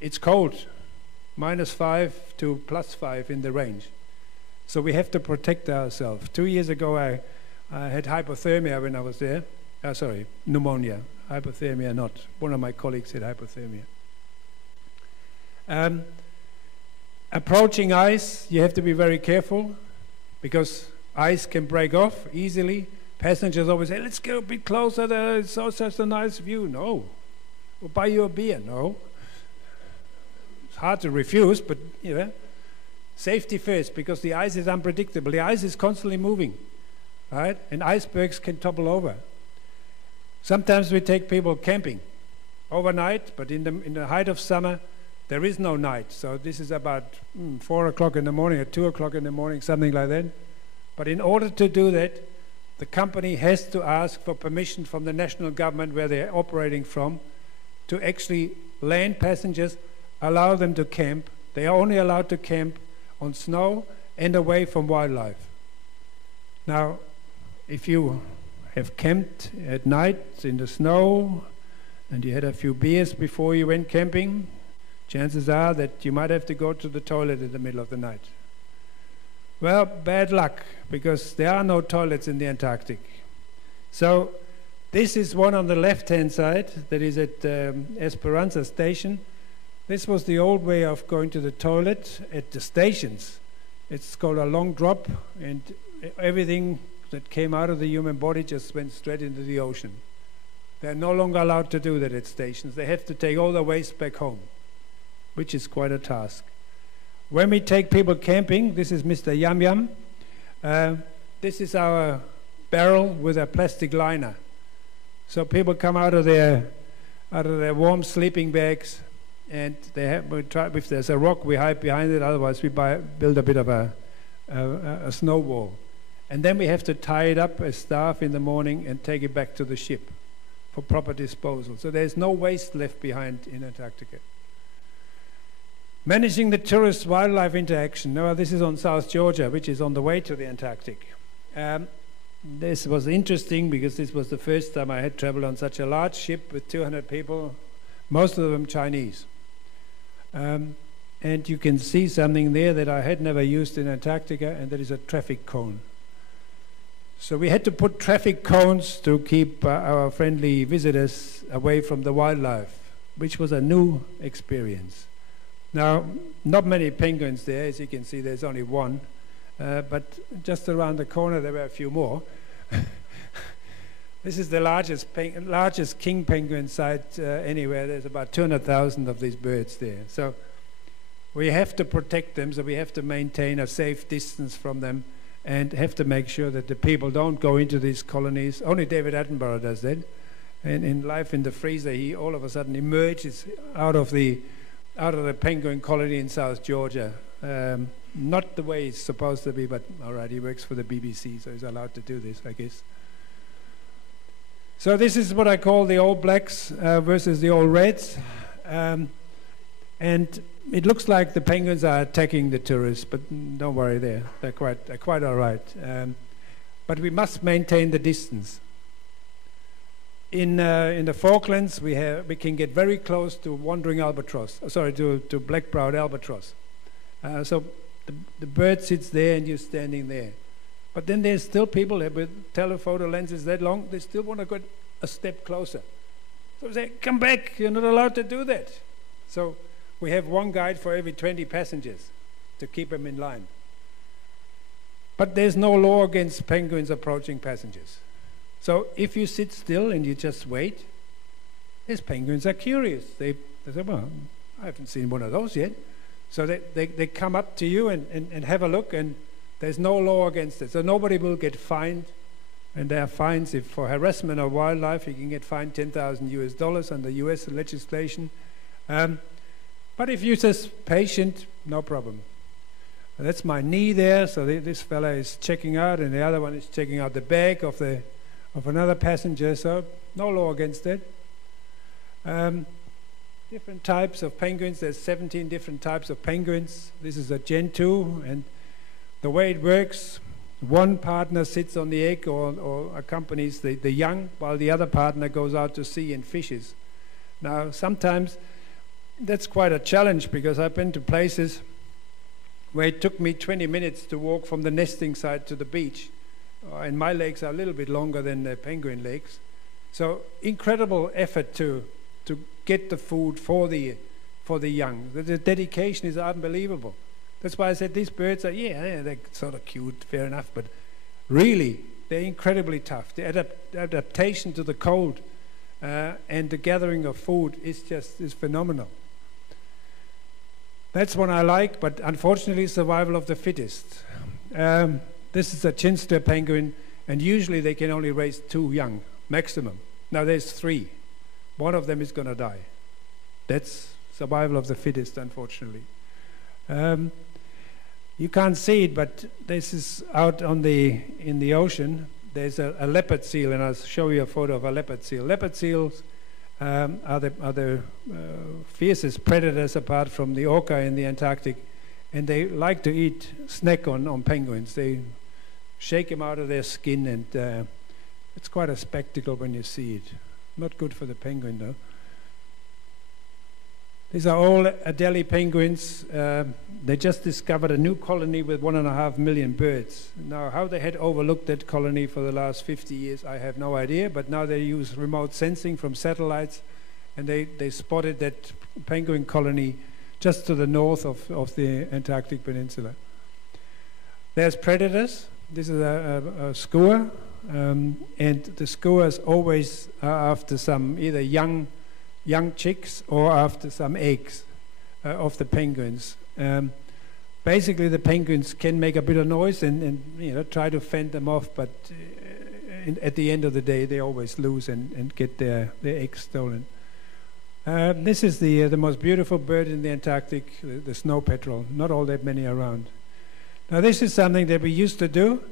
It's cold, -5 to +5 in the range. So we have to protect ourselves. 2 years ago I had hypothermia when I was there. Sorry, pneumonia. Hypothermia not. One of my colleagues had hypothermia. Approaching ice, you have to be very careful, because ice can break off easily. Passengers always say, "Let's get a bit closer, it's such a nice view." No. We'll buy you a beer. No. It's hard to refuse, but safety first, because the ice is unpredictable. The ice is constantly moving, right? And icebergs can topple over. Sometimes we take people camping overnight, but in the height of summer, there is no night. So this is about 4 o'clock in the morning or 2 o'clock in the morning, something like that. But in order to do that, the company has to ask for permission from the national government where they're operating from to actually land passengers, allow them to camp. They are only allowed to camp on snow and away from wildlife. Now, if you have camped at night in the snow and you had a few beers before you went camping, chances are that you might have to go to the toilet in the middle of the night. Well, bad luck, because there are no toilets in the Antarctic. So this is one on the left-hand side that is at Esperanza Station. This was the old way of going to the toilet at the stations. It's called a long drop, and everything that came out of the human body just went straight into the ocean. They're no longer allowed to do that at stations. They have to take all the waste back home, which is quite a task. When we take people camping, this is Mr. Yum Yum. This is our barrel with a plastic liner. So people come out of their warm sleeping bags, and we try, if there's a rock, we hide behind it. Otherwise, we build a bit of a snow wall. And then we have to tie it up as staff in the morning and take it back to the ship for proper disposal. So there's no waste left behind in Antarctica. Managing the tourist-wildlife interaction. Now, this is on South Georgia, which is on the way to the Antarctic. This was interesting because this was the first time I had traveled on such a large ship with 200 people, most of them Chinese. And you can see something there that I had never used in Antarctica, and that is a traffic cone. So we had to put traffic cones to keep our friendly visitors away from the wildlife, which was a new experience. Now, not many penguins there, as you can see, there's only one, but just around the corner there were a few more. This is the largest king penguin site anywhere. There's about 200,000 of these birds there. So we have to protect them, so we have to maintain a safe distance from them and have to make sure that the people don't go into these colonies. Only David Attenborough does that. And in Life in the Freezer, he all of a sudden emerges out of the penguin colony in South Georgia. Not the way it's supposed to be, but all right, he works for the BBC, so he's allowed to do this, I guess. So this is what I call the All Blacks versus the All Reds. And it looks like the penguins are attacking the tourists, but don't worry, they're quite all right. But we must maintain the distance. In the Falklands, we can get very close to wandering albatross. To black-browed albatross. So the bird sits there and you're standing there. But then there's still people with telephoto lenses that long. They still want to go a step closer. So we say, "Come back! You're not allowed to do that." So we have one guide for every 20 passengers to keep them in line. But there's no law against penguins approaching passengers. So if you sit still and you just wait, these penguins are curious. They say, "Well, I haven't seen one of those yet." So they come up to you and have a look, and there's no law against it. So nobody will get fined. And there are fines if for harassment of wildlife. You can get fined $10,000 under US legislation. But if you're just patient, no problem. And that's my knee there. So this fella is checking out, and the other one is checking out the bag of another passenger. So no law against that. Different types of penguins. There's 17 different types of penguins. This is a Gen 2, and the way it works, one partner sits on the egg or accompanies the young, while the other partner goes out to sea and fishes. Now, sometimes that's quite a challenge, because I've been to places where it took me 20 minutes to walk from the nesting site to the beach, and my legs are a little bit longer than the penguin legs. So incredible effort to get the food for the young. The dedication is unbelievable. That's why I said these birds are, they're sort of cute, fair enough, but really, they're incredibly tough. The adaptation to the cold and the gathering of food is phenomenal. That's what I like, but unfortunately, survival of the fittest. This is a chinster penguin, and usually they can only raise 2 young, maximum. Now there's 3. One of them is going to die. That's survival of the fittest, unfortunately. You can't see it, but this is out in the ocean. There's a leopard seal, and I'll show you a photo of a leopard seal. Leopard seals are the fiercest predators apart from the orca in the Antarctic, and they like to snack on penguins. They shake them out of their skin, and it's quite a spectacle when you see it. Not good for the penguin, though. These are all Adelie penguins. They just discovered a new colony with 1.5 million birds. Now, how they had overlooked that colony for the last 50 years, I have no idea, but now they use remote sensing from satellites, and they spotted that penguin colony just to the north of the Antarctic Peninsula. There's predators. This is a skua, and the skuas always are after some either young chicks or after some eggs of the penguins. Basically, the penguins can make a bit of noise and try to fend them off, but at the end of the day, they always lose and get their eggs stolen. This is the most beautiful bird in the Antarctic, the snow petrel. Not all that many around. Now, this is something that we used to do.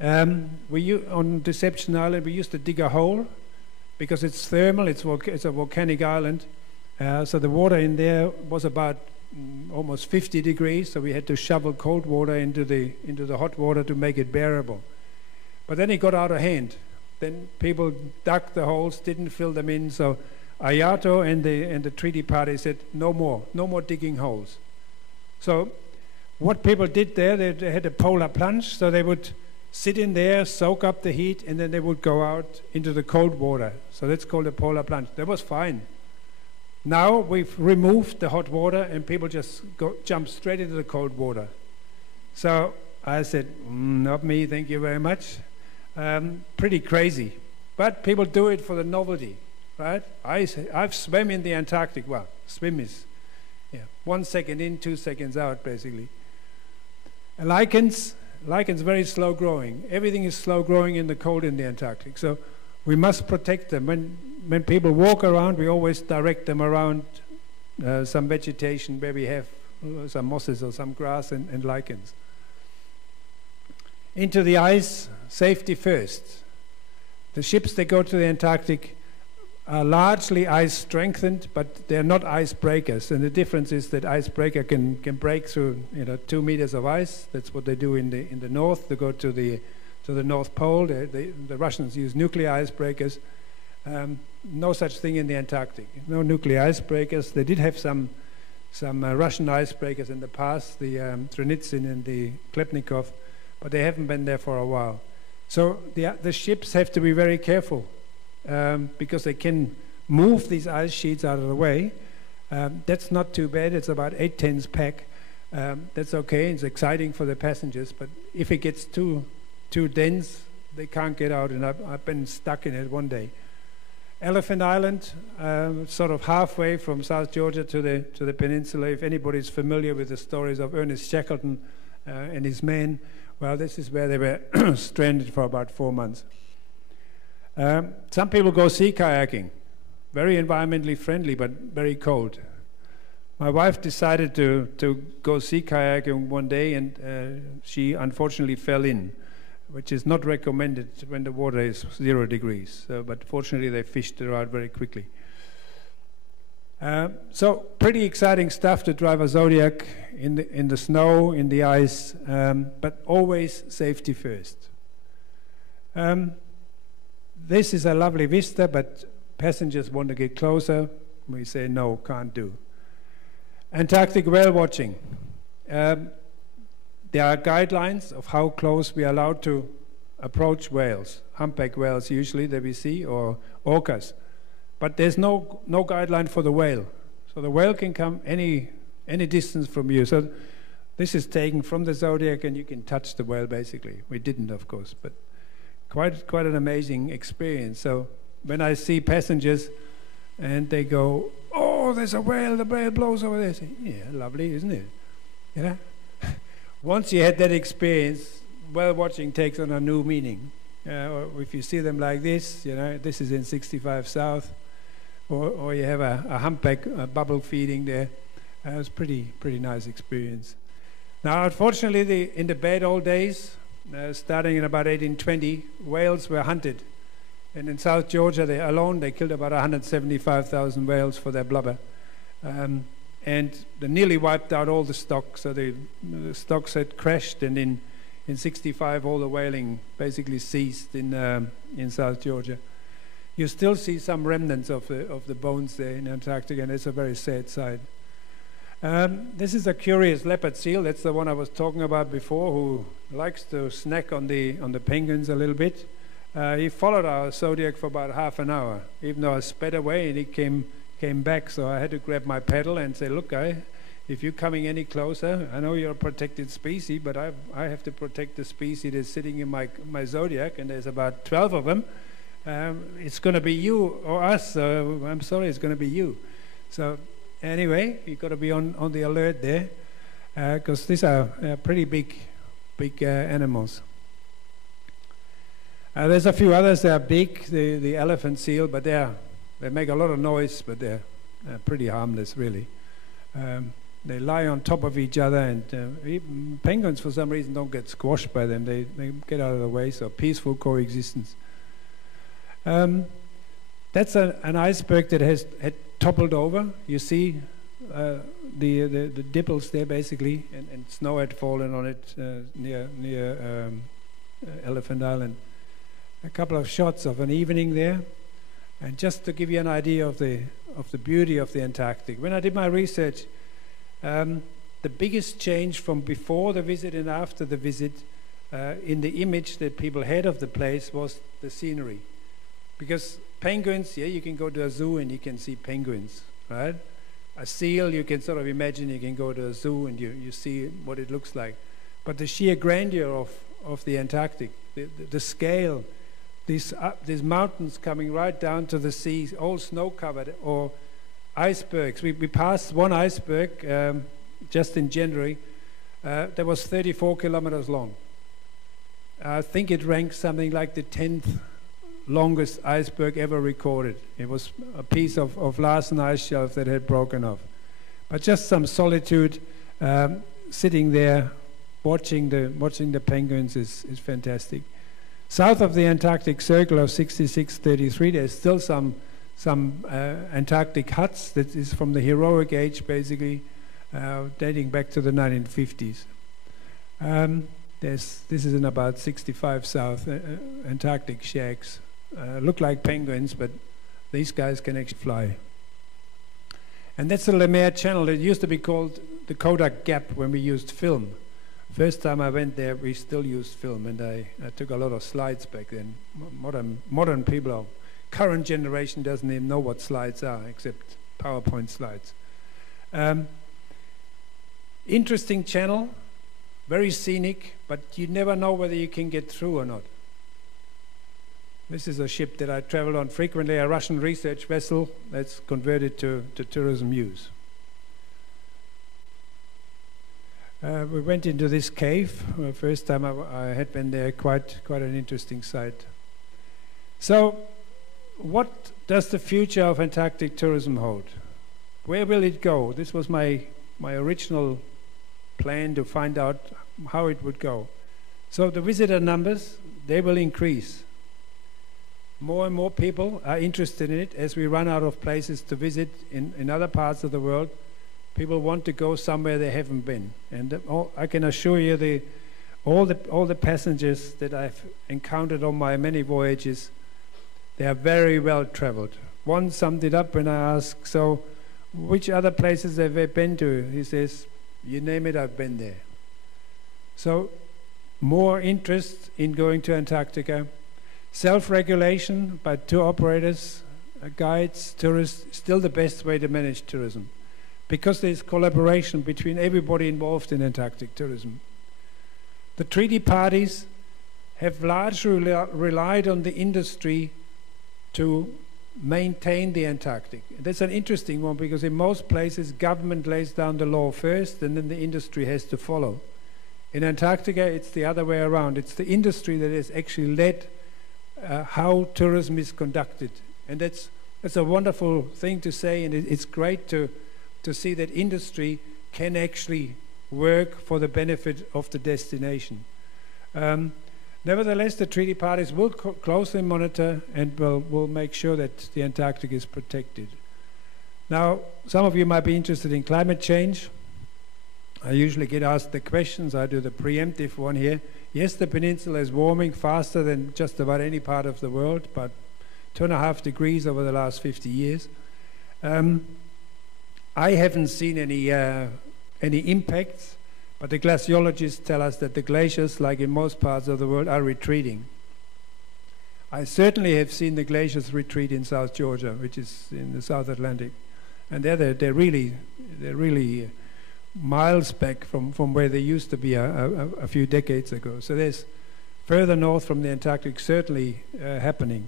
On Deception Island, we used to dig a hole, because it's thermal, it's a volcanic island, so the water in there was about almost 50 degrees, so we had to shovel cold water into the hot water to make it bearable. But then it got out of hand. Then people dug the holes, didn't fill them in, so Ayato and the treaty party said, no more digging holes. So what people did there, they had a polar plunge, so they would sit in there, soak up the heat, and then they would go out into the cold water. So that's called a polar plunge. That was fine. Now we've removed the hot water and people just jump straight into the cold water. So I said, not me, thank you very much. Pretty crazy. But people do it for the novelty, right? I've swum in the Antarctic. Well, swim is 1 second in, 2 seconds out, basically. Lichens very slow growing. Everything is slow growing in the cold in the Antarctic. So we must protect them. When people walk around, we always direct them around some vegetation where we have some mosses or some grass and lichens. Into the ice, safety first. The ships that go to the Antarctic are largely ice strengthened, but they're not icebreakers. And the difference is that icebreaker can break through 2 meters of ice. That's what they do in the north. They go to the North Pole. The Russians use nuclear icebreakers. No such thing in the Antarctic. No nuclear icebreakers. They did have some Russian icebreakers in the past, the Trenitsin and the Klepnikov, but they haven't been there for a while. So the ships have to be very careful because they can move these ice sheets out of the way. That's not too bad. It's about 8 tons pack. That's okay. It's exciting for the passengers. But if it gets too dense, they can't get out. And I've been stuck in it one day. Elephant Island, sort of halfway from South Georgia to the peninsula. If anybody's familiar with the stories of Ernest Shackleton and his men, well, this is where they were stranded for about 4 months. Some people go sea kayaking, very environmentally friendly, but very cold. My wife decided to go sea kayaking one day, and she unfortunately fell in, which is not recommended when the water is 0 degrees. But fortunately, they fished her out very quickly. So pretty exciting stuff to drive a Zodiac in the snow, in the ice, but always safety first. This is a lovely vista, but passengers want to get closer. We say no, can't do. Antarctic whale watching. There are guidelines of how close we are allowed to approach whales, humpback whales usually that we see, or orcas. But there's no guideline for the whale. So the whale can come any distance from you. So this is taken from the Zodiac and you can touch the whale basically. We didn't, of course, but quite an amazing experience. So when I see passengers and they go, oh, there's a whale, the whale blows over there. I say, yeah, lovely, isn't it? You know? Once you had that experience, whale watching takes on a new meaning. Or if you see them like this, this is in 65 South, or you have a humpback bubble feeding there. It was pretty nice experience. Now, unfortunately, in the bad old days, starting in about 1820, whales were hunted. And in South Georgia, they killed about 175,000 whales for their blubber. And they nearly wiped out all the stock, so the stocks had crashed, and in 65 all the whaling basically ceased in South Georgia. You still see some remnants of the bones there in Antarctica, and it's a very sad sight. This is a curious leopard seal. That's the one I was talking about before, who likes to snack on the penguins a little bit. He followed our Zodiac for about half an hour, even though I sped away, and he came back. So I had to grab my paddle and say, look, guy, if you're coming any closer, I know you're a protected species, but I have to protect the species that's sitting in my Zodiac, and there's about 12 of them. It's going to be you or us, so I'm sorry, it's going to be you. So anyway, you've got to be on the alert there, because these are pretty big animals. There's a few others that are big, the elephant seal, but they make a lot of noise, but they're pretty harmless, really. They lie on top of each other, and penguins, for some reason, don't get squashed by them. They get out of the way, so peaceful coexistence. That's an iceberg that had toppled over. You see the dipples there, basically, and snow had fallen on it near Elephant Island. A couple of shots of an evening there, and just to give you an idea of the beauty of the Antarctic. When I did my research, the biggest change from before the visit and after the visit in the image that people had of the place was the scenery. Because penguins, yeah, you can go to a zoo and you can see penguins, right? A seal, you can sort of imagine you can go to a zoo and you see what it looks like. But the sheer grandeur of the Antarctic, the scale, these mountains coming right down to the sea, all snow-covered, or icebergs. We passed one iceberg just in January that was 34 kilometers long. I think it ranks something like the 10th longest iceberg ever recorded. It was a piece of Larsen ice shelf that had broken off. But just some solitude, sitting there, watching the penguins is fantastic. South of the Antarctic Circle of 6633, there's still some Antarctic huts that is from the heroic age, basically, dating back to the 1950s. This is in about 65 south, Antarctic shacks. Look like penguins, but these guys can actually fly. And that's the Lemaire Channel. It used to be called the Kodak Gap when we used film. First time I went there, we still used film, and I took a lot of slides back then. Modern people, or current generation doesn't even know what slides are, except PowerPoint slides. Interesting channel, very scenic, but you never know whether you can get through or not. This is a ship that I traveled on frequently, a Russian research vessel that's converted to tourism use. We went into this cave. First time I had been there, quite an interesting sight. So, what does the future of Antarctic tourism hold? Where will it go? This was my original plan, to find out how it would go. So the visitor numbers, they will increase. More and more people are interested in it as we run out of places to visit in other parts of the world. People want to go somewhere they haven't been, and I can assure you, all the passengers that I've encountered on my many voyages, they are very well traveled. One summed it up when I asked, so which other places have they been to? He says, you name it, I've been there. So more interest in going to Antarctica. Self-regulation by tour operators, guides, tourists, still the best way to manage tourism, because there's collaboration between everybody involved in Antarctic tourism. The treaty parties have largely relied on the industry to maintain the Antarctic. That's an interesting one, because in most places government lays down the law first and then the industry has to follow. In Antarctica it's the other way around. It's the industry that has actually led how tourism is conducted, and that's a wonderful thing to say, and it's great to see that industry can actually work for the benefit of the destination. Nevertheless, the treaty parties will closely monitor and will make sure that the Antarctic is protected. Now, some of you might be interested in climate change. I usually get asked the questions. I do the preemptive one here. Yes, the peninsula is warming faster than just about any part of the world, about 2.5 degrees over the last 50 years. I haven't seen any impacts, but the glaciologists tell us that the glaciers, like in most parts of the world, are retreating. I certainly have seen the glaciers retreat in South Georgia, which is in the South Atlantic, and they're really miles back from where they used to be a few decades ago. So there's further north from the Antarctic certainly happening.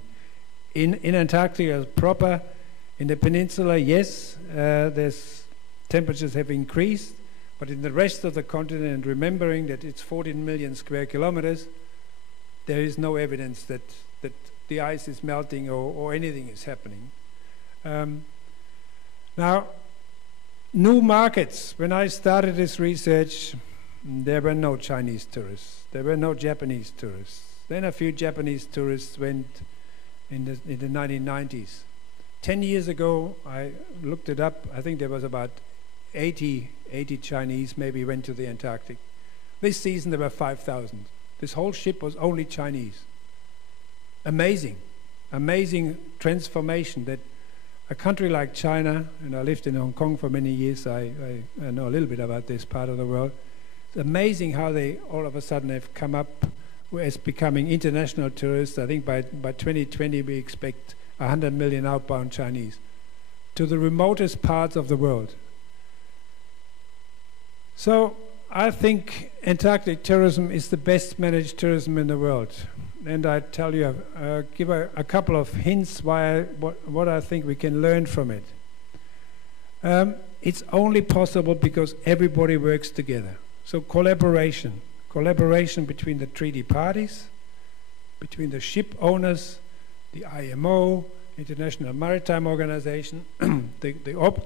In Antarctica proper, in the peninsula, yes, there's temperatures have increased, but in the rest of the continent, remembering that it's 14 million square kilometers, there is no evidence that the ice is melting or anything is happening. Now, new markets. When I started this research, there were no Chinese tourists. There were no Japanese tourists. Then a few Japanese tourists went in the 1990s. 10 years ago, I looked it up. I think there was about 80 Chinese maybe went to the Antarctic. This season there were 5,000. This whole ship was only Chinese. Amazing transformation that a country like China, and I lived in Hong Kong for many years, I know a little bit about this part of the world, It's amazing how they all of a sudden have come up as becoming international tourists. I think by 2020 we expect 100 million outbound Chinese to the remotest parts of the world. So I think Antarctic tourism is the best managed tourism in the world. And I tell you, give a couple of hints what I think we can learn from it. It's only possible because everybody works together. So collaboration between the treaty parties, between the ship owners, the IMO, International Maritime Organization, the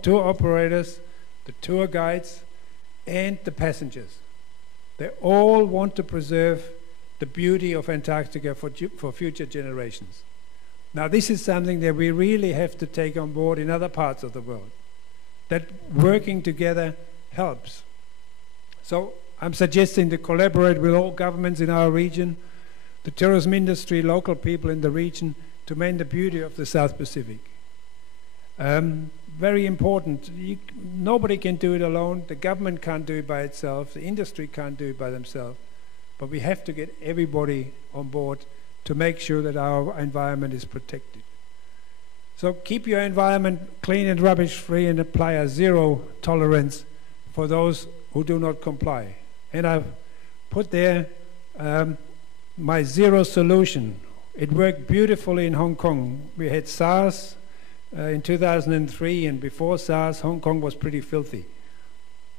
tour operators, the tour guides, and the passengers. They all want to preserve the beauty of Antarctica for future generations. Now this is something that we really have to take on board in other parts of the world, that working together helps. So I'm suggesting to collaborate with all governments in our region, the tourism industry, local people in the region, to maintain the beauty of the South Pacific. Very important. Nobody can do it alone. The government can't do it by itself. The industry can't do it by themselves. But we have to get everybody on board to make sure that our environment is protected. So keep your environment clean and rubbish free and apply a zero tolerance for those who do not comply. And I've put there my zero solution. It worked beautifully in Hong Kong. We had SARS in 2003, and before SARS, Hong Kong was pretty filthy.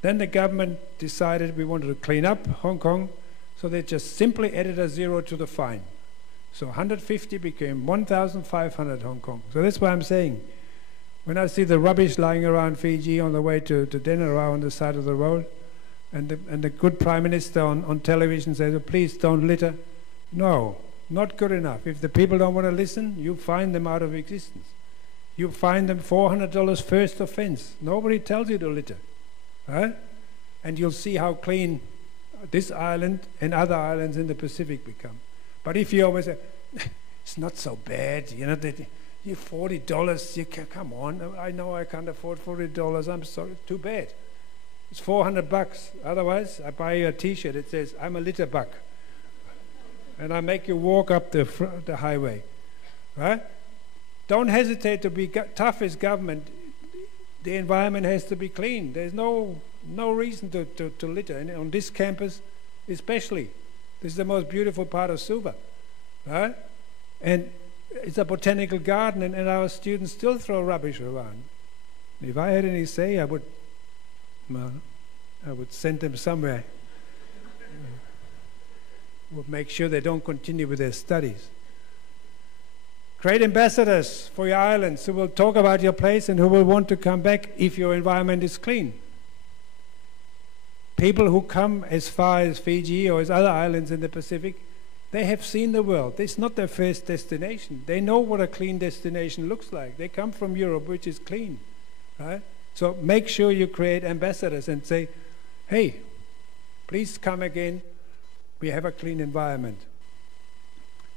Then the government decided we wanted to clean up Hong Kong, so they just simply added a zero to the fine. So 150 became 1,500 Hong Kong. So that's why I'm saying, when I see the rubbish lying around Fiji on the way to dinner on the side of the road, and the good Prime Minister on television says, oh, please don't litter. No, not good enough. If the people don't want to listen, you fine them out of existence. You fine them $400 first offense. Nobody tells you to litter. Right? And you'll see how clean this island and other islands in the Pacific become. But if you always say, it's not so bad, you know, you $40, you can, come on, I know I can't afford $40, I'm sorry, too bad. It's $400. Otherwise, I buy you a t-shirt that says, I'm a litter buck. And I make you walk up the highway. Right? Don't hesitate to be tough as government. The environment has to be clean. There's no reason to litter. And on this campus, especially, this is the most beautiful part of Suva. Right? And it's a botanical garden, and our students still throw rubbish around. If I had any say, I would send them somewhere. Would make sure they don't continue with their studies. Create ambassadors for your islands who will talk about your place and who will want to come back if your environment is clean. People who come as far as Fiji or as other islands in the Pacific, they have seen the world. It's not their first destination. They know what a clean destination looks like. They come from Europe, which is clean. Right? So make sure you create ambassadors and say, hey, please come again. We have a clean environment.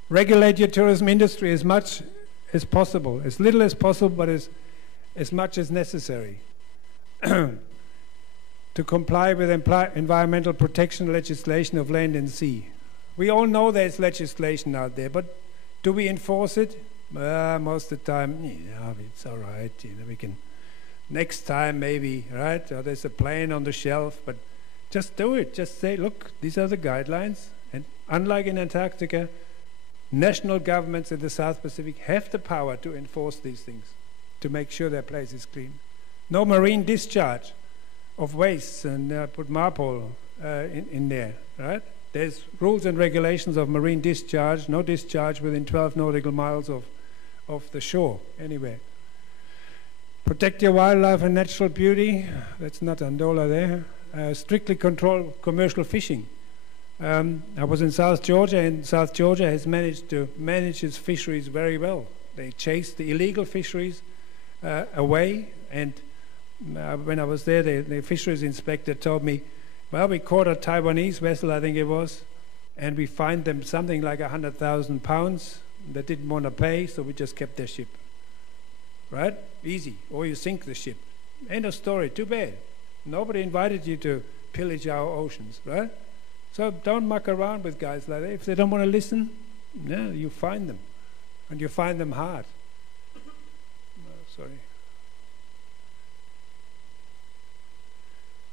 Regulate your tourism industry as much as possible, as little as possible, but as much as necessary. To comply with environmental protection legislation of land and sea. We all know there's legislation out there, but do we enforce it? Most of the time, yeah, it's all right. You know, we can next time maybe, right? Or there's a plan on the shelf, but just do it. Just say, look, these are the guidelines. And unlike in Antarctica, national governments in the South Pacific have the power to enforce these things, to make sure their place is clean. No marine discharge of wastes, and put MARPOL in there, right? There's rules and regulations of marine discharge, no discharge within 12 nautical miles of the shore, anywhere. Protect your wildlife and natural beauty. That's not Andola there. Strictly control commercial fishing. I was in South Georgia, and South Georgia has managed to manage its fisheries very well. They chase the illegal fisheries away, and when I was there, the fisheries inspector told me, well, we caught a Taiwanese vessel, I think it was, and we fined them something like 100,000 pounds. They didn't want to pay, so we just kept their ship. Right? Easy. Or you sink the ship. End of story. Too bad. Nobody invited you to pillage our oceans, right? So don't muck around with guys like that. If they don't want to listen, no, you find them. And you find them hard. Sorry.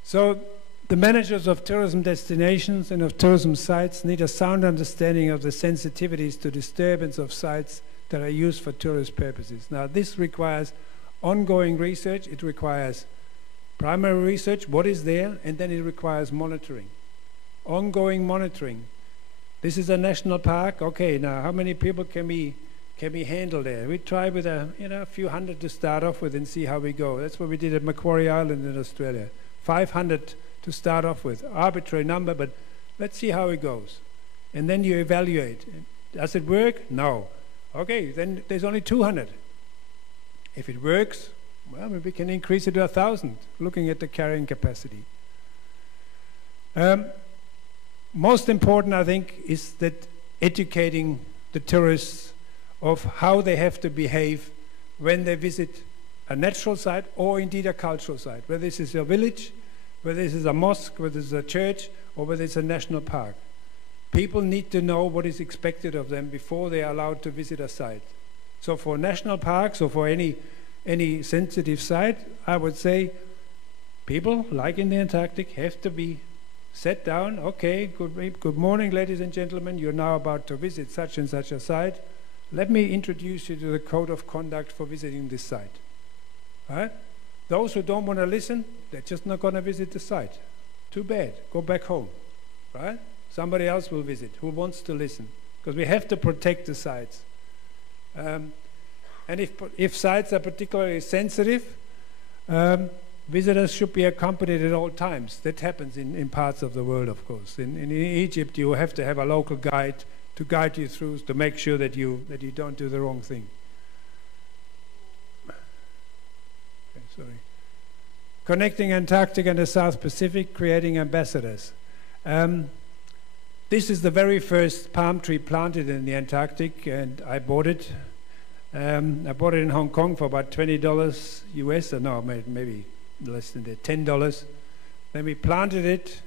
So the managers of tourism destinations and of tourism sites need a sound understanding of the sensitivities to disturbance of sites that are used for tourist purposes. Now this requires ongoing research, it requires primary research, what is there, and then it requires monitoring. Ongoing monitoring. This is a national park, okay, now how many people can we handle there? We try with a few hundred to start off with and see how we go. That's what we did at Macquarie Island in Australia. 500 to start off with, arbitrary number, but let's see how it goes. And then you evaluate. Does it work? No. Okay, then there's only 200. If it works, well, maybe we can increase it to 1,000, looking at the carrying capacity. Most important, I think, is that educating the tourists of how they have to behave when they visit a natural site or indeed a cultural site, whether this is a village, whether this is a mosque, whether this is a church, or whether it's a national park. People need to know what is expected of them before they are allowed to visit a site. So for national parks or for any sensitive site, I would say people, like in the Antarctic, have to be set down. Okay, good morning, ladies and gentlemen. You're now about to visit such and such a site. Let me introduce you to the code of conduct for visiting this site. Right? Those who don't want to listen, they're just not going to visit the site. Too bad. Go back home. Right? Somebody else will visit who wants to listen, because we have to protect the sites. And if sites are particularly sensitive, visitors should be accompanied at all times. That happens in parts of the world, of course. In Egypt, you have to have a local guide to guide you through, to make sure that you don't do the wrong thing. Okay, sorry. Connecting Antarctica and the South Pacific, creating ambassadors. This is the very first palm tree planted in the Antarctic, and I bought it. I bought it in Hong Kong for about $20 US, or no, maybe less than that, $10. Then we planted it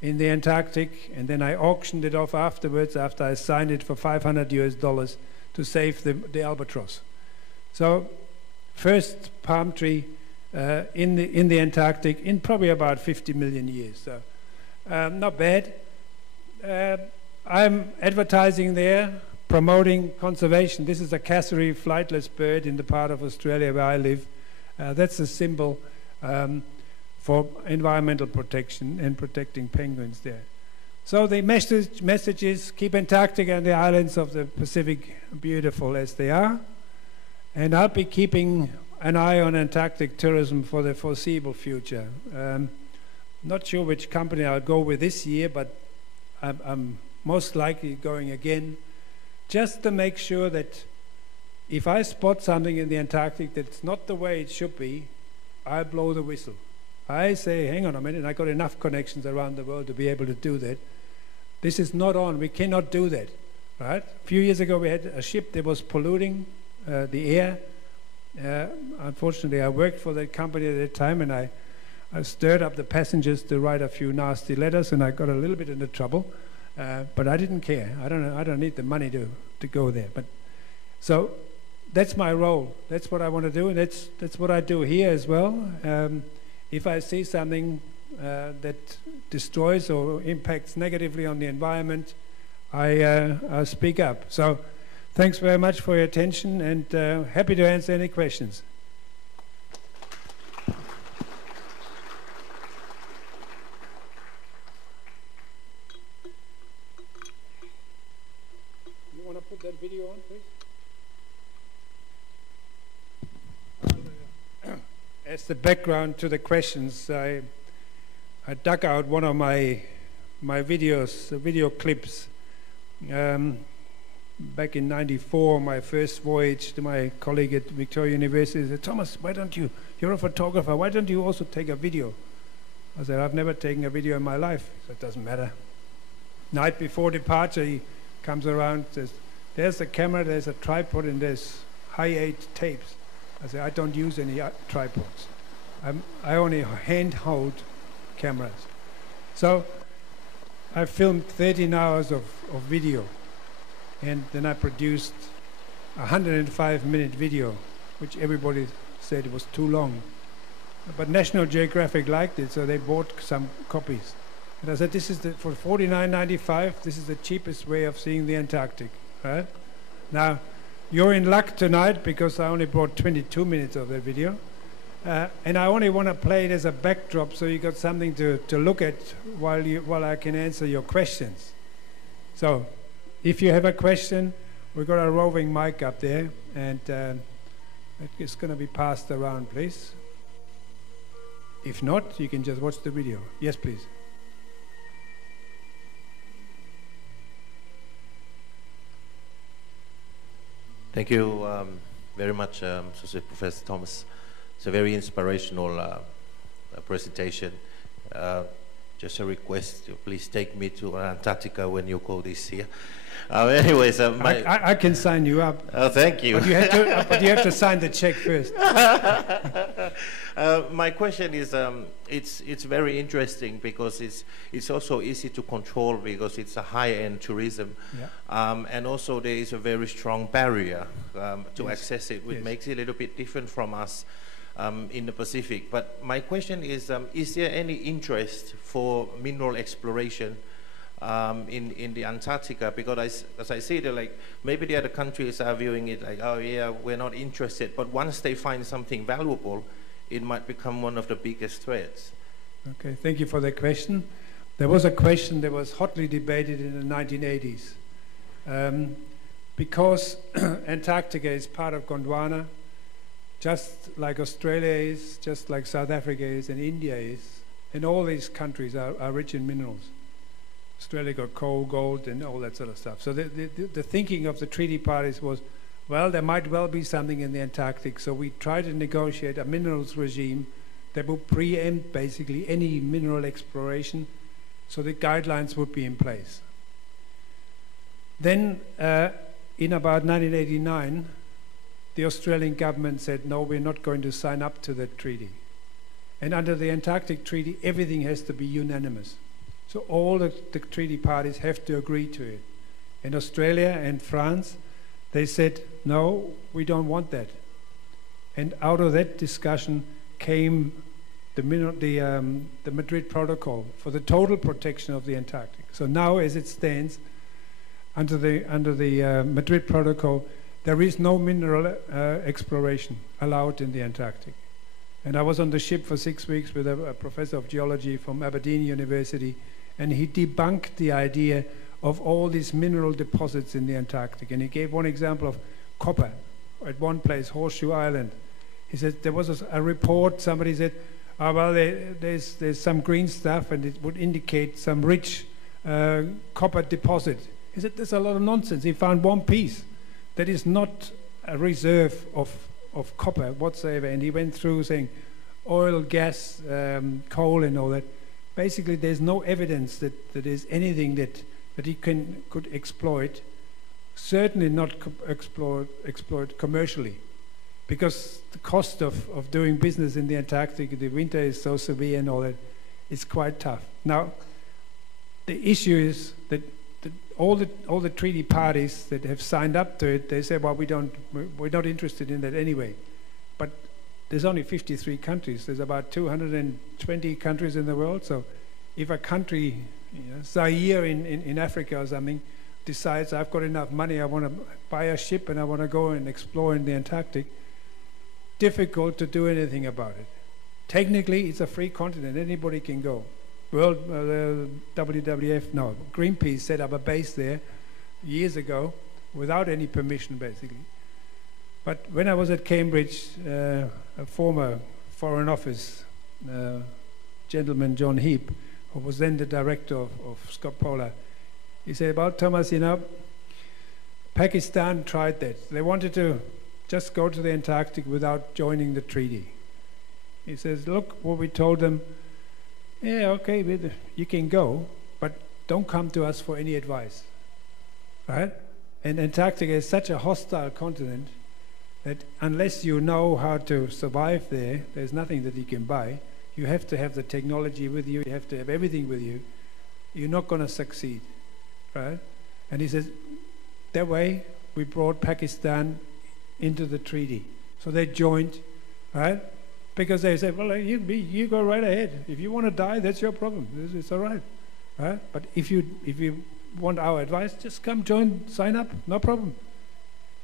in the Antarctic, and then I auctioned it off afterwards after I signed it for $500 US to save the albatross. So, first palm tree in the Antarctic in probably about 50 million years. So, not bad. I'm advertising there, promoting conservation. This is a cassowary flightless bird in the part of Australia where I live. That's a symbol for environmental protection and protecting penguins there. So the message is keep Antarctica and the islands of the Pacific beautiful as they are. And I'll be keeping an eye on Antarctic tourism for the foreseeable future. Not sure which company I'll go with this year, but I'm most likely going again, just to make sure that if I spot something in the Antarctic that's not the way it should be, I blow the whistle. I say, hang on a minute, I got enough connections around the world to be able to do that. This is not on, we cannot do that, right? A few years ago we had a ship that was polluting the air. Unfortunately, I worked for that company at that time, and I stirred up the passengers to write a few nasty letters, and I got a little bit into trouble, but I didn't care. I don't need the money to go there. But so that's my role. That's what I want to do, and that's what I do here as well. If I see something that destroys or impacts negatively on the environment, I speak up. So thanks very much for your attention, and happy to answer any questions. You want to put that video on, please? As the background to the questions, I dug out one of my videos, video clips. Back in '94, my first voyage, to my colleague at Victoria University said, Thomas, why don't you, you're a photographer, why don't you also take a video? I said, I've never taken a video in my life. He said, it doesn't matter. Night before departure, he comes around, says, there's a camera, there's a tripod, and there's high-8 tapes. I said, I don't use any tripods. I only hand-hold cameras. So I filmed 13 hours of video, and then I produced a 105-minute video, which everybody said it was too long. But National Geographic liked it, so they bought some copies. And I said, this is for $49.95, this is the cheapest way of seeing the Antarctic, right? Now, you're in luck tonight because I only brought 22 minutes of that video. And I only want to play it as a backdrop so you got something to look at while I can answer your questions. So, if you have a question, we've got a roving mic up there, and it's going to be passed around, please. If not, you can just watch the video. Yes, please. Thank you very much, Associate Professor Thomas. It's a very inspirational presentation. Just a request, please take me to Antarctica when you go this year. Anyways, I can sign you up. Oh, thank you. But you have to sign the check first. My question is, it's very interesting because it's also easy to control because it's a high-end tourism, yeah. And also there is a very strong barrier to access it, which makes it a little bit different from us. In the Pacific. But my question is there any interest for mineral exploration in the Antarctica? Because as I see, they're like, maybe the other countries are viewing it like, oh yeah, we're not interested. But once they find something valuable, it might become one of the biggest threats. Okay, thank you for that question. There was a question that was hotly debated in the 1980s. Because Antarctica is part of Gondwana, just like Australia is, just like South Africa is, and India is, and all these countries are rich in minerals. Australia got coal, gold, and all that sort of stuff. So the thinking of the treaty parties was, well, there might well be something in the Antarctic, so we tried to negotiate a minerals regime that would preempt basically any mineral exploration, so the guidelines would be in place. Then, in about 1989, the Australian government said, no, we're not going to sign up to that treaty. And under the Antarctic Treaty, everything has to be unanimous. So all the treaty parties have to agree to it. And Australia and France, they said, no, we don't want that. And out of that discussion came the Madrid Protocol for the total protection of the Antarctic. So now, as it stands, under the Madrid Protocol, there is no mineral exploration allowed in the Antarctic. And I was on the ship for 6 weeks with a professor of geology from Aberdeen University, and he debunked the idea of all these mineral deposits in the Antarctic. And he gave one example of copper at one place, Horseshoe Island. He said there was a report, somebody said, oh, well, there's some green stuff and it would indicate some rich copper deposit. He said there's a lot of nonsense. He found one piece that is not a reserve of copper whatsoever. And he went through saying oil, gas, coal and all that. Basically, there's no evidence that there's anything that he could exploit, certainly not exploit commercially, because the cost of doing business in the Antarctic, the winter is so severe and all that, it's quite tough. Now, the issue is that all the treaty parties that have signed up to it, they say, well, we're not interested in that anyway. But there's only 53 countries. There's about 220 countries in the world. So if a country, Zaire in Africa or something, decides I've got enough money, I want to buy a ship and I want to go and explore in the Antarctic, difficult to do anything about it. Technically, it's a free continent. Anybody can go. Greenpeace set up a base there years ago without any permission, basically. But when I was at Cambridge, a former Foreign Office gentleman, John Heap, who was then the director of Scott Polar, he said, well, Thomas, Pakistan tried that. They wanted to just go to the Antarctic without joining the treaty. He says, look, what we told them, yeah, okay, you can go, but don't come to us for any advice, right? And Antarctica is such a hostile continent that unless you know how to survive there, there's nothing that you can buy. you have to have the technology with you, you have to have everything with you. You're not going to succeed, right? And he says, that way we brought Pakistan into the treaty. So they joined, right? Because they said, well, you go right ahead. If you want to die, that's your problem. It's all right, right? But if you want our advice, just come join, sign up, no problem.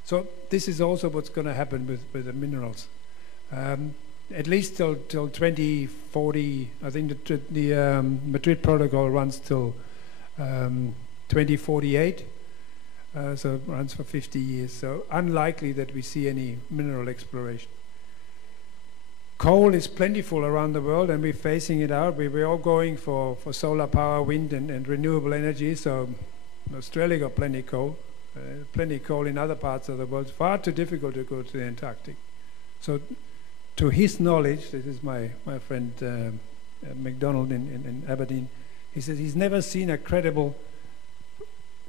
So this is also what's going to happen with the minerals. At least till 2040, I think the Madrid Protocol runs till 2048. So it runs for 50 years. So unlikely that we see any mineral exploration. Coal is plentiful around the world, and we're phasing it out. We're all going for solar power, wind, and renewable energy. So Australia got plenty coal in other parts of the world. It's far too difficult to go to the Antarctic. So to his knowledge, this is my friend MacDonald in Aberdeen, he says he's never seen a credible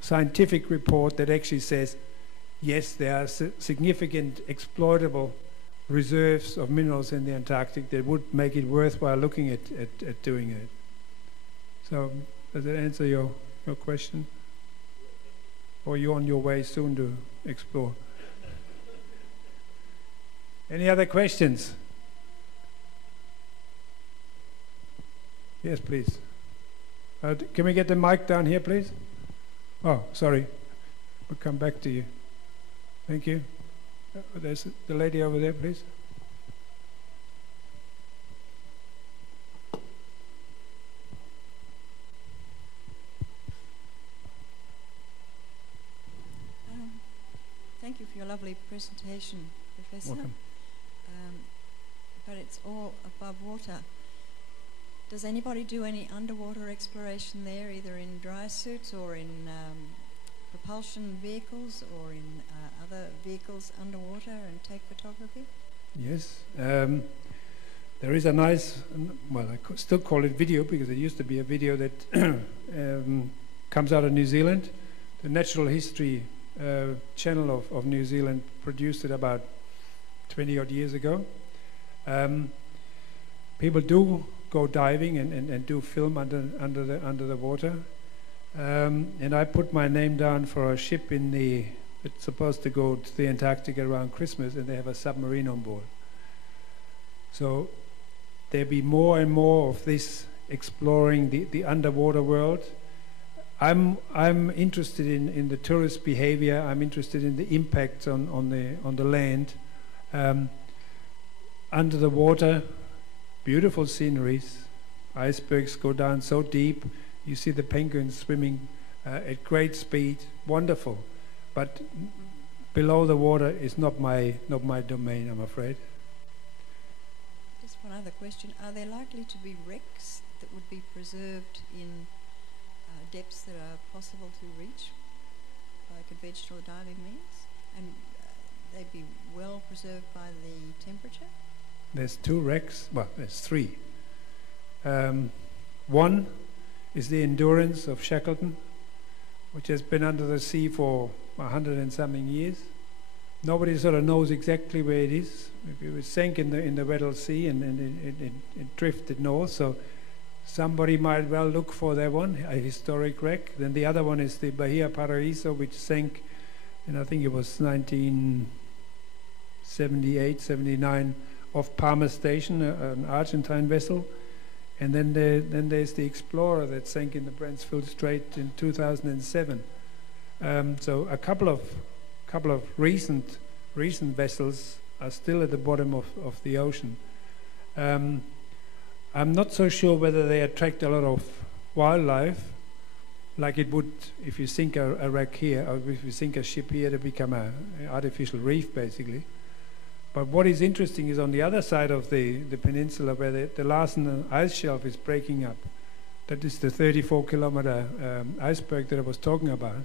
scientific report that actually says, yes, there are significant exploitable reserves of minerals in the Antarctic that would make it worthwhile looking at doing it. So does that answer your question? Or are you on your way soon to explore? Any other questions? Yes, please. Can we get the mic down here, please? Oh, sorry. We'll come back to you. Thank you. There's the lady over there, please. Thank you for your lovely presentation, Professor. Welcome. But it's all above water. Does anybody do any underwater exploration there, either in dry suits or in propulsion vehicles or in other vehicles underwater, and take photography? Yes. There is a nice, well, I still call it video because it used to be a video that comes out of New Zealand. The Natural History channel of New Zealand produced it about 20 odd years ago. People do go diving and do film under the water. And I put my name down for a ship it's supposed to go to the Antarctica around Christmas, and they have a submarine on board. So there'll be more and more of this exploring the underwater world. I'm interested in the tourist behavior. I'm interested in the impact on the land. Under the water, beautiful sceneries. Icebergs go down so deep. You see the penguins swimming at great speed. Wonderful. But below the water is not my domain, I'm afraid. Just one other question. Are there likely to be wrecks that would be preserved in depths that are possible to reach by conventional diving means? And they'd be well preserved by the temperature? There's 2 wrecks. Well, there's 3. One is the Endurance of Shackleton, which has been under the sea for 100 and something years. Nobody sort of knows exactly where it is. It was sank in the Weddell Sea, and it drifted north. So somebody might well look for that one, a historic wreck. Then the other one is the Bahia Paraíso, which sank, and I think it was 1978, 79, off Palmer Station, an Argentine vessel. And then there's the Explorer that sank in the Bransfield Strait in 2007. So a couple of recent vessels are still at the bottom of the ocean. I'm not so sure whether they attract a lot of wildlife, like it would if you sink a wreck here, or if you sink a ship here to become an artificial reef, basically. But what is interesting is on the other side of the peninsula, where the Larsen ice shelf is breaking up. That is the 34-kilometer iceberg that I was talking about.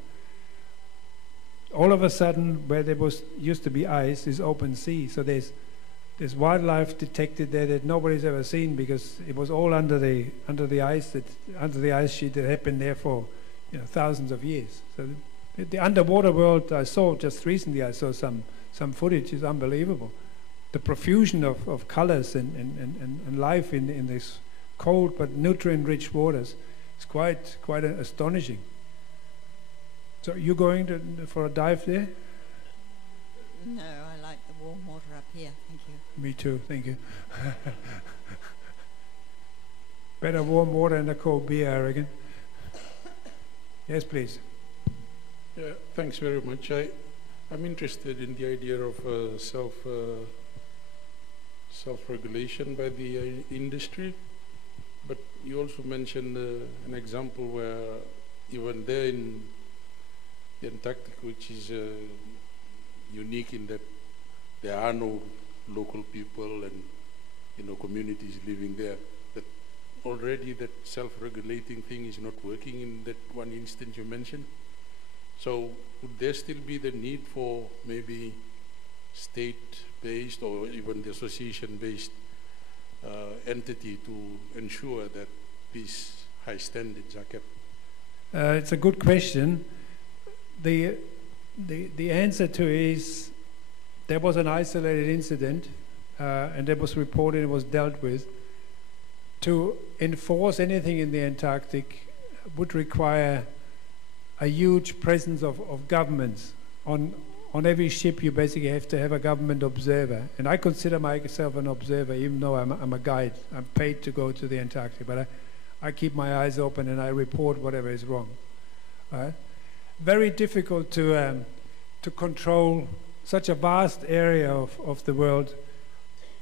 All of a sudden, where there used to be ice, is open sea. So there's wildlife detected there that nobody's ever seen, because it was all under the ice sheet that had been there for thousands of years. So the underwater world I saw just recently, I saw some footage, is unbelievable. the profusion of colors and life in this cold but nutrient-rich waters is quite astonishing. So you're going for a dive there? No, I like the warm water up here. Thank you. Me too, thank you. Better warm water than a cold beer, I reckon. Yes, please. Yeah, thanks very much. I'm interested in the idea of self-regulation by the industry, but you also mentioned an example where even there in the Antarctica, which is unique in that there are no local people and communities living there, that already that self-regulating thing is not working in that one instance you mentioned. So would there still be the need for maybe state-based or even the association-based entity to ensure that these high standards are kept? It's a good question. The answer to is there was an isolated incident and that was reported and was dealt with. To enforce anything in the Antarctic would require a huge presence of governments. On every ship you basically have to have a government observer, and I consider myself an observer even though I'm a guide. I'm paid to go to the Antarctic, but I keep my eyes open and I report whatever is wrong. Very difficult to control such a vast area of the world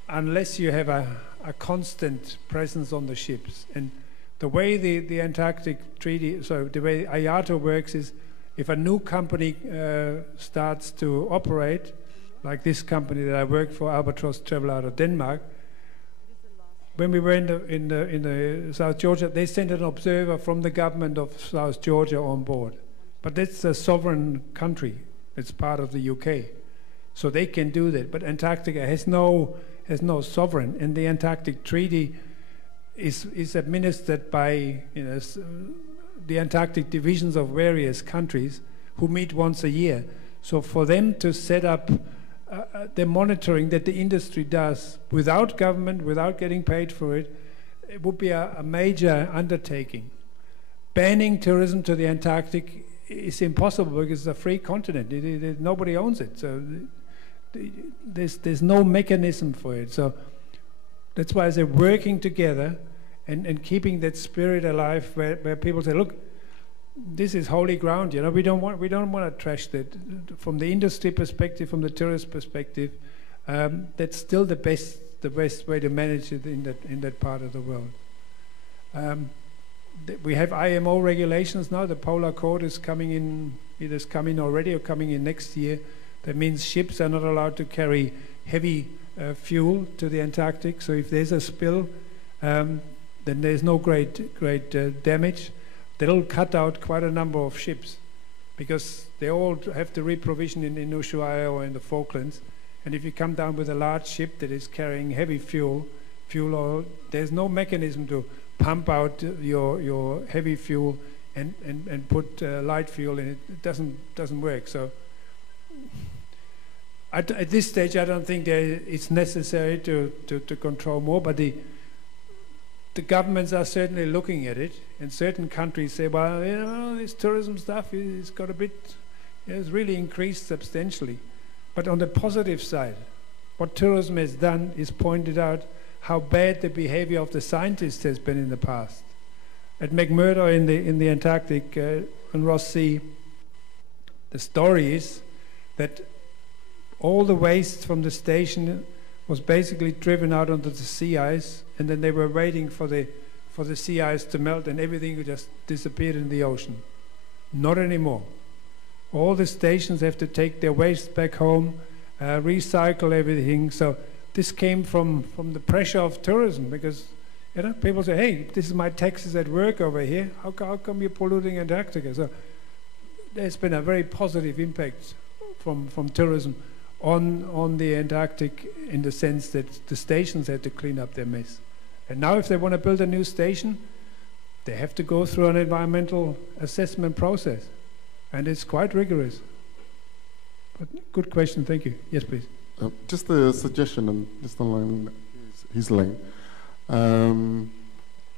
unless you have a constant presence on the ships. And the way the Antarctic Treaty, so the way IATA works is, if a new company starts to operate, like this company that I work for, Albatross Travel out of Denmark, when we were in the South Georgia, they sent an observer from the government of South Georgia on board. But that's a sovereign country. It's part of the UK. So they can do that. But Antarctica has no sovereign, and the Antarctic Treaty is administered by the Antarctic divisions of various countries who meet once a year. So for them to set up the monitoring that the industry does without government, without getting paid for it, it would be a major undertaking. Banning tourism to the Antarctic is impossible because it's a free continent. Nobody owns it. So there's no mechanism for it. So that's why they're working together and keeping that spirit alive, where people say, look, this is holy ground. We don't want to trash that. From the industry perspective, from the tourist perspective, that's still the best way to manage it in that part of the world. We have IMO regulations now. The Polar Code is coming in. It has come in already or coming in next year. That means ships are not allowed to carry heavy fuel to the Antarctic. So if there's a spill, then there's no great damage. That'll cut out quite a number of ships because they all have to reprovision in Ushuaia or in the Falklands. And if you come down with a large ship that is carrying heavy fuel oil, there's no mechanism to pump out your heavy fuel and put light fuel in it. It doesn't work. So at this stage, I don't think it's necessary to control more, but the governments are certainly looking at it, and certain countries say, well, this tourism stuff is got a bit, it's really increased substantially. But on the positive side, what tourism has done is pointed out how bad the behavior of the scientists has been in the past. At McMurdo in the Antarctic, on Ross Sea, the story is that all the waste from the station was basically driven out onto the sea ice, and then they were waiting for the sea ice to melt, and everything would just disappear in the ocean. Not anymore. All the stations have to take their waste back home, recycle everything. So this came from the pressure of tourism, because people say, hey, this is my taxes at work over here. How come you're polluting Antarctica? So there's been a very positive impact from tourism on the Antarctic, in the sense that the stations had to clean up their mess. And now if they want to build a new station, they have to go through an environmental assessment process. And it's quite rigorous. But good question, thank you. Yes, please. Just a suggestion, and just along his line.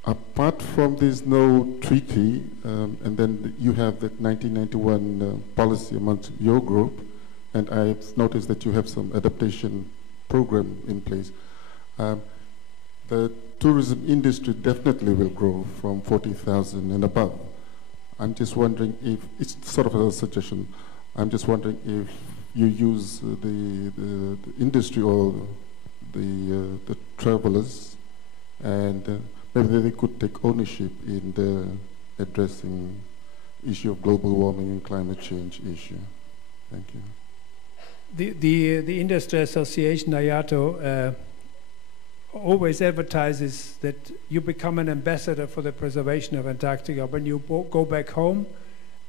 Apart from this no treaty, and then you have that 1991 policy amongst your group, and I've noticed that you have some adaptation program in place. The tourism industry definitely will grow from 40,000 and above. I'm just wondering if, it's sort of a suggestion, I'm just wondering if you use the industry or the travelers, and maybe they could take ownership in the addressing issue of global warming and climate change issue. Thank you. The industry association, IATO, always advertises that you become an ambassador for the preservation of Antarctica when you go back home,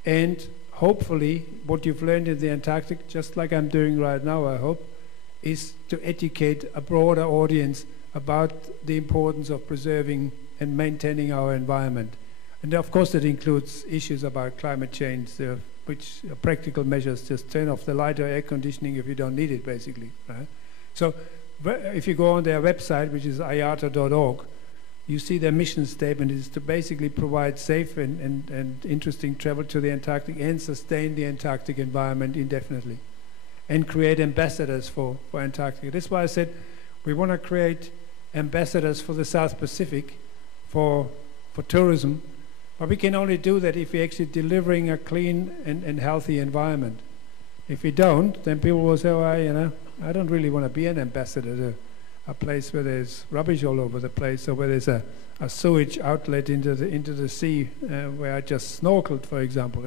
and hopefully what you've learned in the Antarctic, just like I'm doing right now, I hope, is to educate a broader audience about the importance of preserving and maintaining our environment. And of course it includes issues about climate change, which are practical measures, just turn off the light or air conditioning if you don't need it, basically. Right? So if you go on their website, which is iata.org, you see their mission statement is to basically provide safe and interesting travel to the Antarctic and sustain the Antarctic environment indefinitely and create ambassadors for Antarctica. That's why I said we want to create ambassadors for the South Pacific for tourism, but we can only do that if we're actually delivering a clean and healthy environment. If we don't, then people will say, well, I don't really want to be an ambassador to a place where there's rubbish all over the place, or where there's a sewage outlet into the sea where I just snorkeled, for example.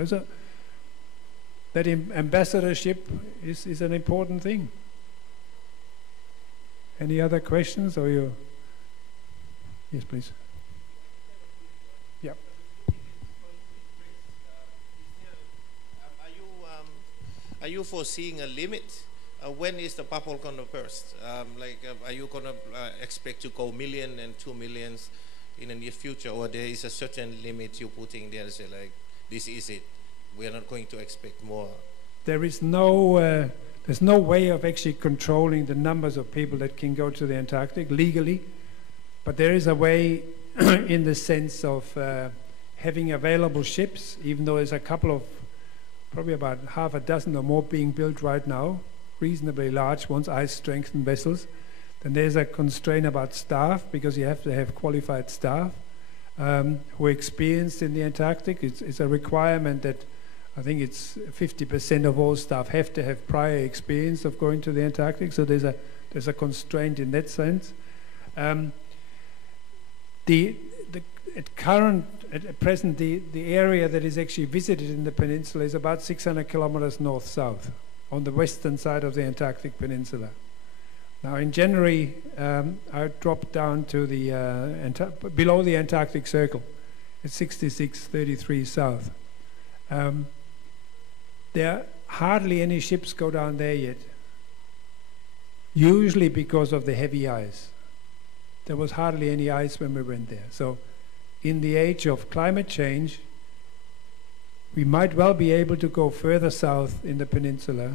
That ambassadorship is an important thing. Any other questions, or you? Yes, please. Yep. Are you foreseeing a limit? When is the bubble going to burst? Are you going to expect to go million and 2 millions in the near future, or there is a certain limit you're putting there and say, like, this is it, we are not going to expect more? There is no, there's no way of actually controlling the numbers of people that can go to the Antarctic legally, but there is a way in the sense of having available ships, even though there's a couple of, probably about half a dozen or more being built right now, reasonably large ones, ice-strengthened vessels. Then there's a constraint about staff, because you have to have qualified staff who are experienced in the Antarctic. It's a requirement that I think it's 50% of all staff have to have prior experience of going to the Antarctic. So there's a constraint in that sense. At present, the area that is actually visited in the peninsula is about 600 kilometers north-south, on the western side of the Antarctic Peninsula. Now in January, I dropped down to the below the Antarctic Circle at 6633 south. There hardly any ships go down there yet, usually because of the heavy ice. There was hardly any ice when we went there. So in the age of climate change, we might well be able to go further south in the peninsula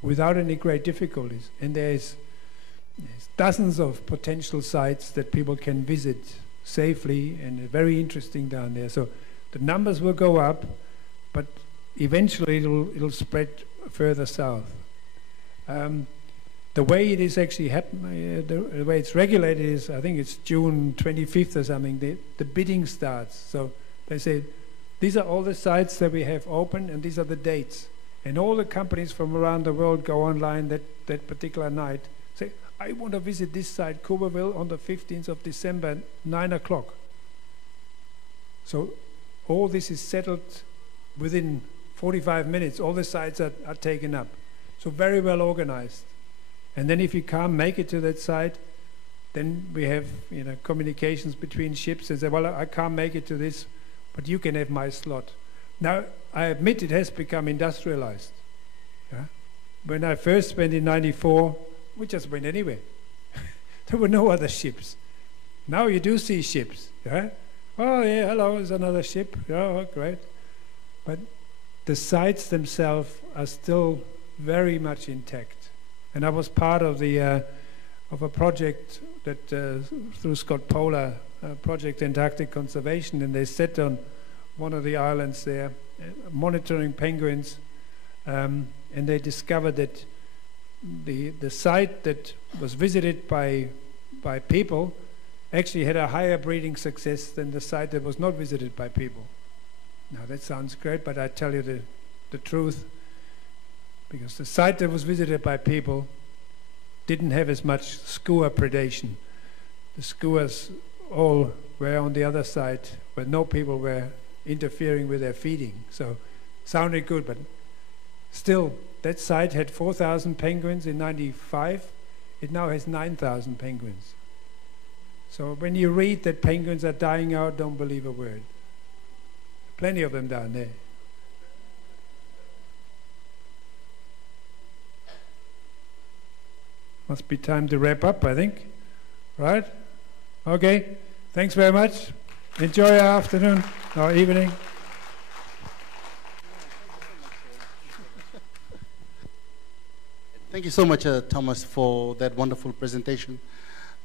without any great difficulties. And there's dozens of potential sites that people can visit safely, and very interesting down there. So the numbers will go up, but eventually it'll spread further south. The way it is actually happening, the way it's regulated is, I think it's June 25th or something, the bidding starts. So they say, these are all the sites that we have open, and these are the dates. And all the companies from around the world go online that particular night, say, I want to visit this site, Cooperville, on the 15th of December, 9 o'clock. So all this is settled within 45 minutes. All the sites are taken up. So very well organized. And then if you can't make it to that site, then we have communications between ships and say, well, I can't make it to this, but you can have my slot. Now, I admit it has become industrialized. Yeah? When I first went in '94, we just went anywhere. There were no other ships. Now you do see ships. Yeah? Oh, yeah, hello, there's another ship. Oh, great. But the sites themselves are still very much intact. And I was part of the of a project that through Scott Polar, Project Antarctic Conservation, and they set on one of the islands there, monitoring penguins, and they discovered that the site that was visited by people actually had a higher breeding success than the site that was not visited by people. Now that sounds great, but I tell you the truth, because the site that was visited by people didn't have as much skua predation. The skuas all were on the other side where no people were interfering with their feeding. So sounded good, but still that site had 4,000 penguins in 95. It now has 9,000 penguins. So when you read that penguins are dying out, don't believe a word. Plenty of them down there. Must be time to wrap up, I think. Right? Okay. Thanks very much. Enjoy your afternoon or evening. Thank you so much, Thomas, for that wonderful presentation.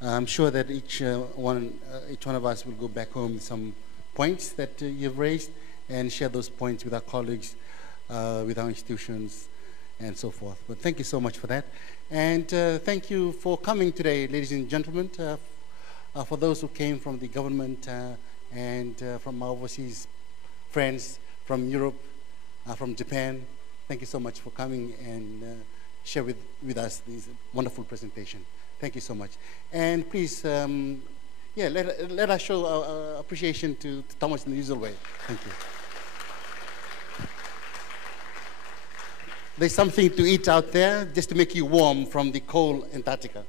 I'm sure that each one of us will go back home with some points that you've raised and share those points with our colleagues, with our institutions, and so forth. But thank you so much for that. And thank you for coming today, ladies and gentlemen, for those who came from the government and from our overseas friends from Europe, from Japan. Thank you so much for coming and share with us this wonderful presentation. Thank you so much. And please, let us show our appreciation to Thomas in the usual way. Thank you. There's something to eat out there just to make you warm from the cold Antarctica.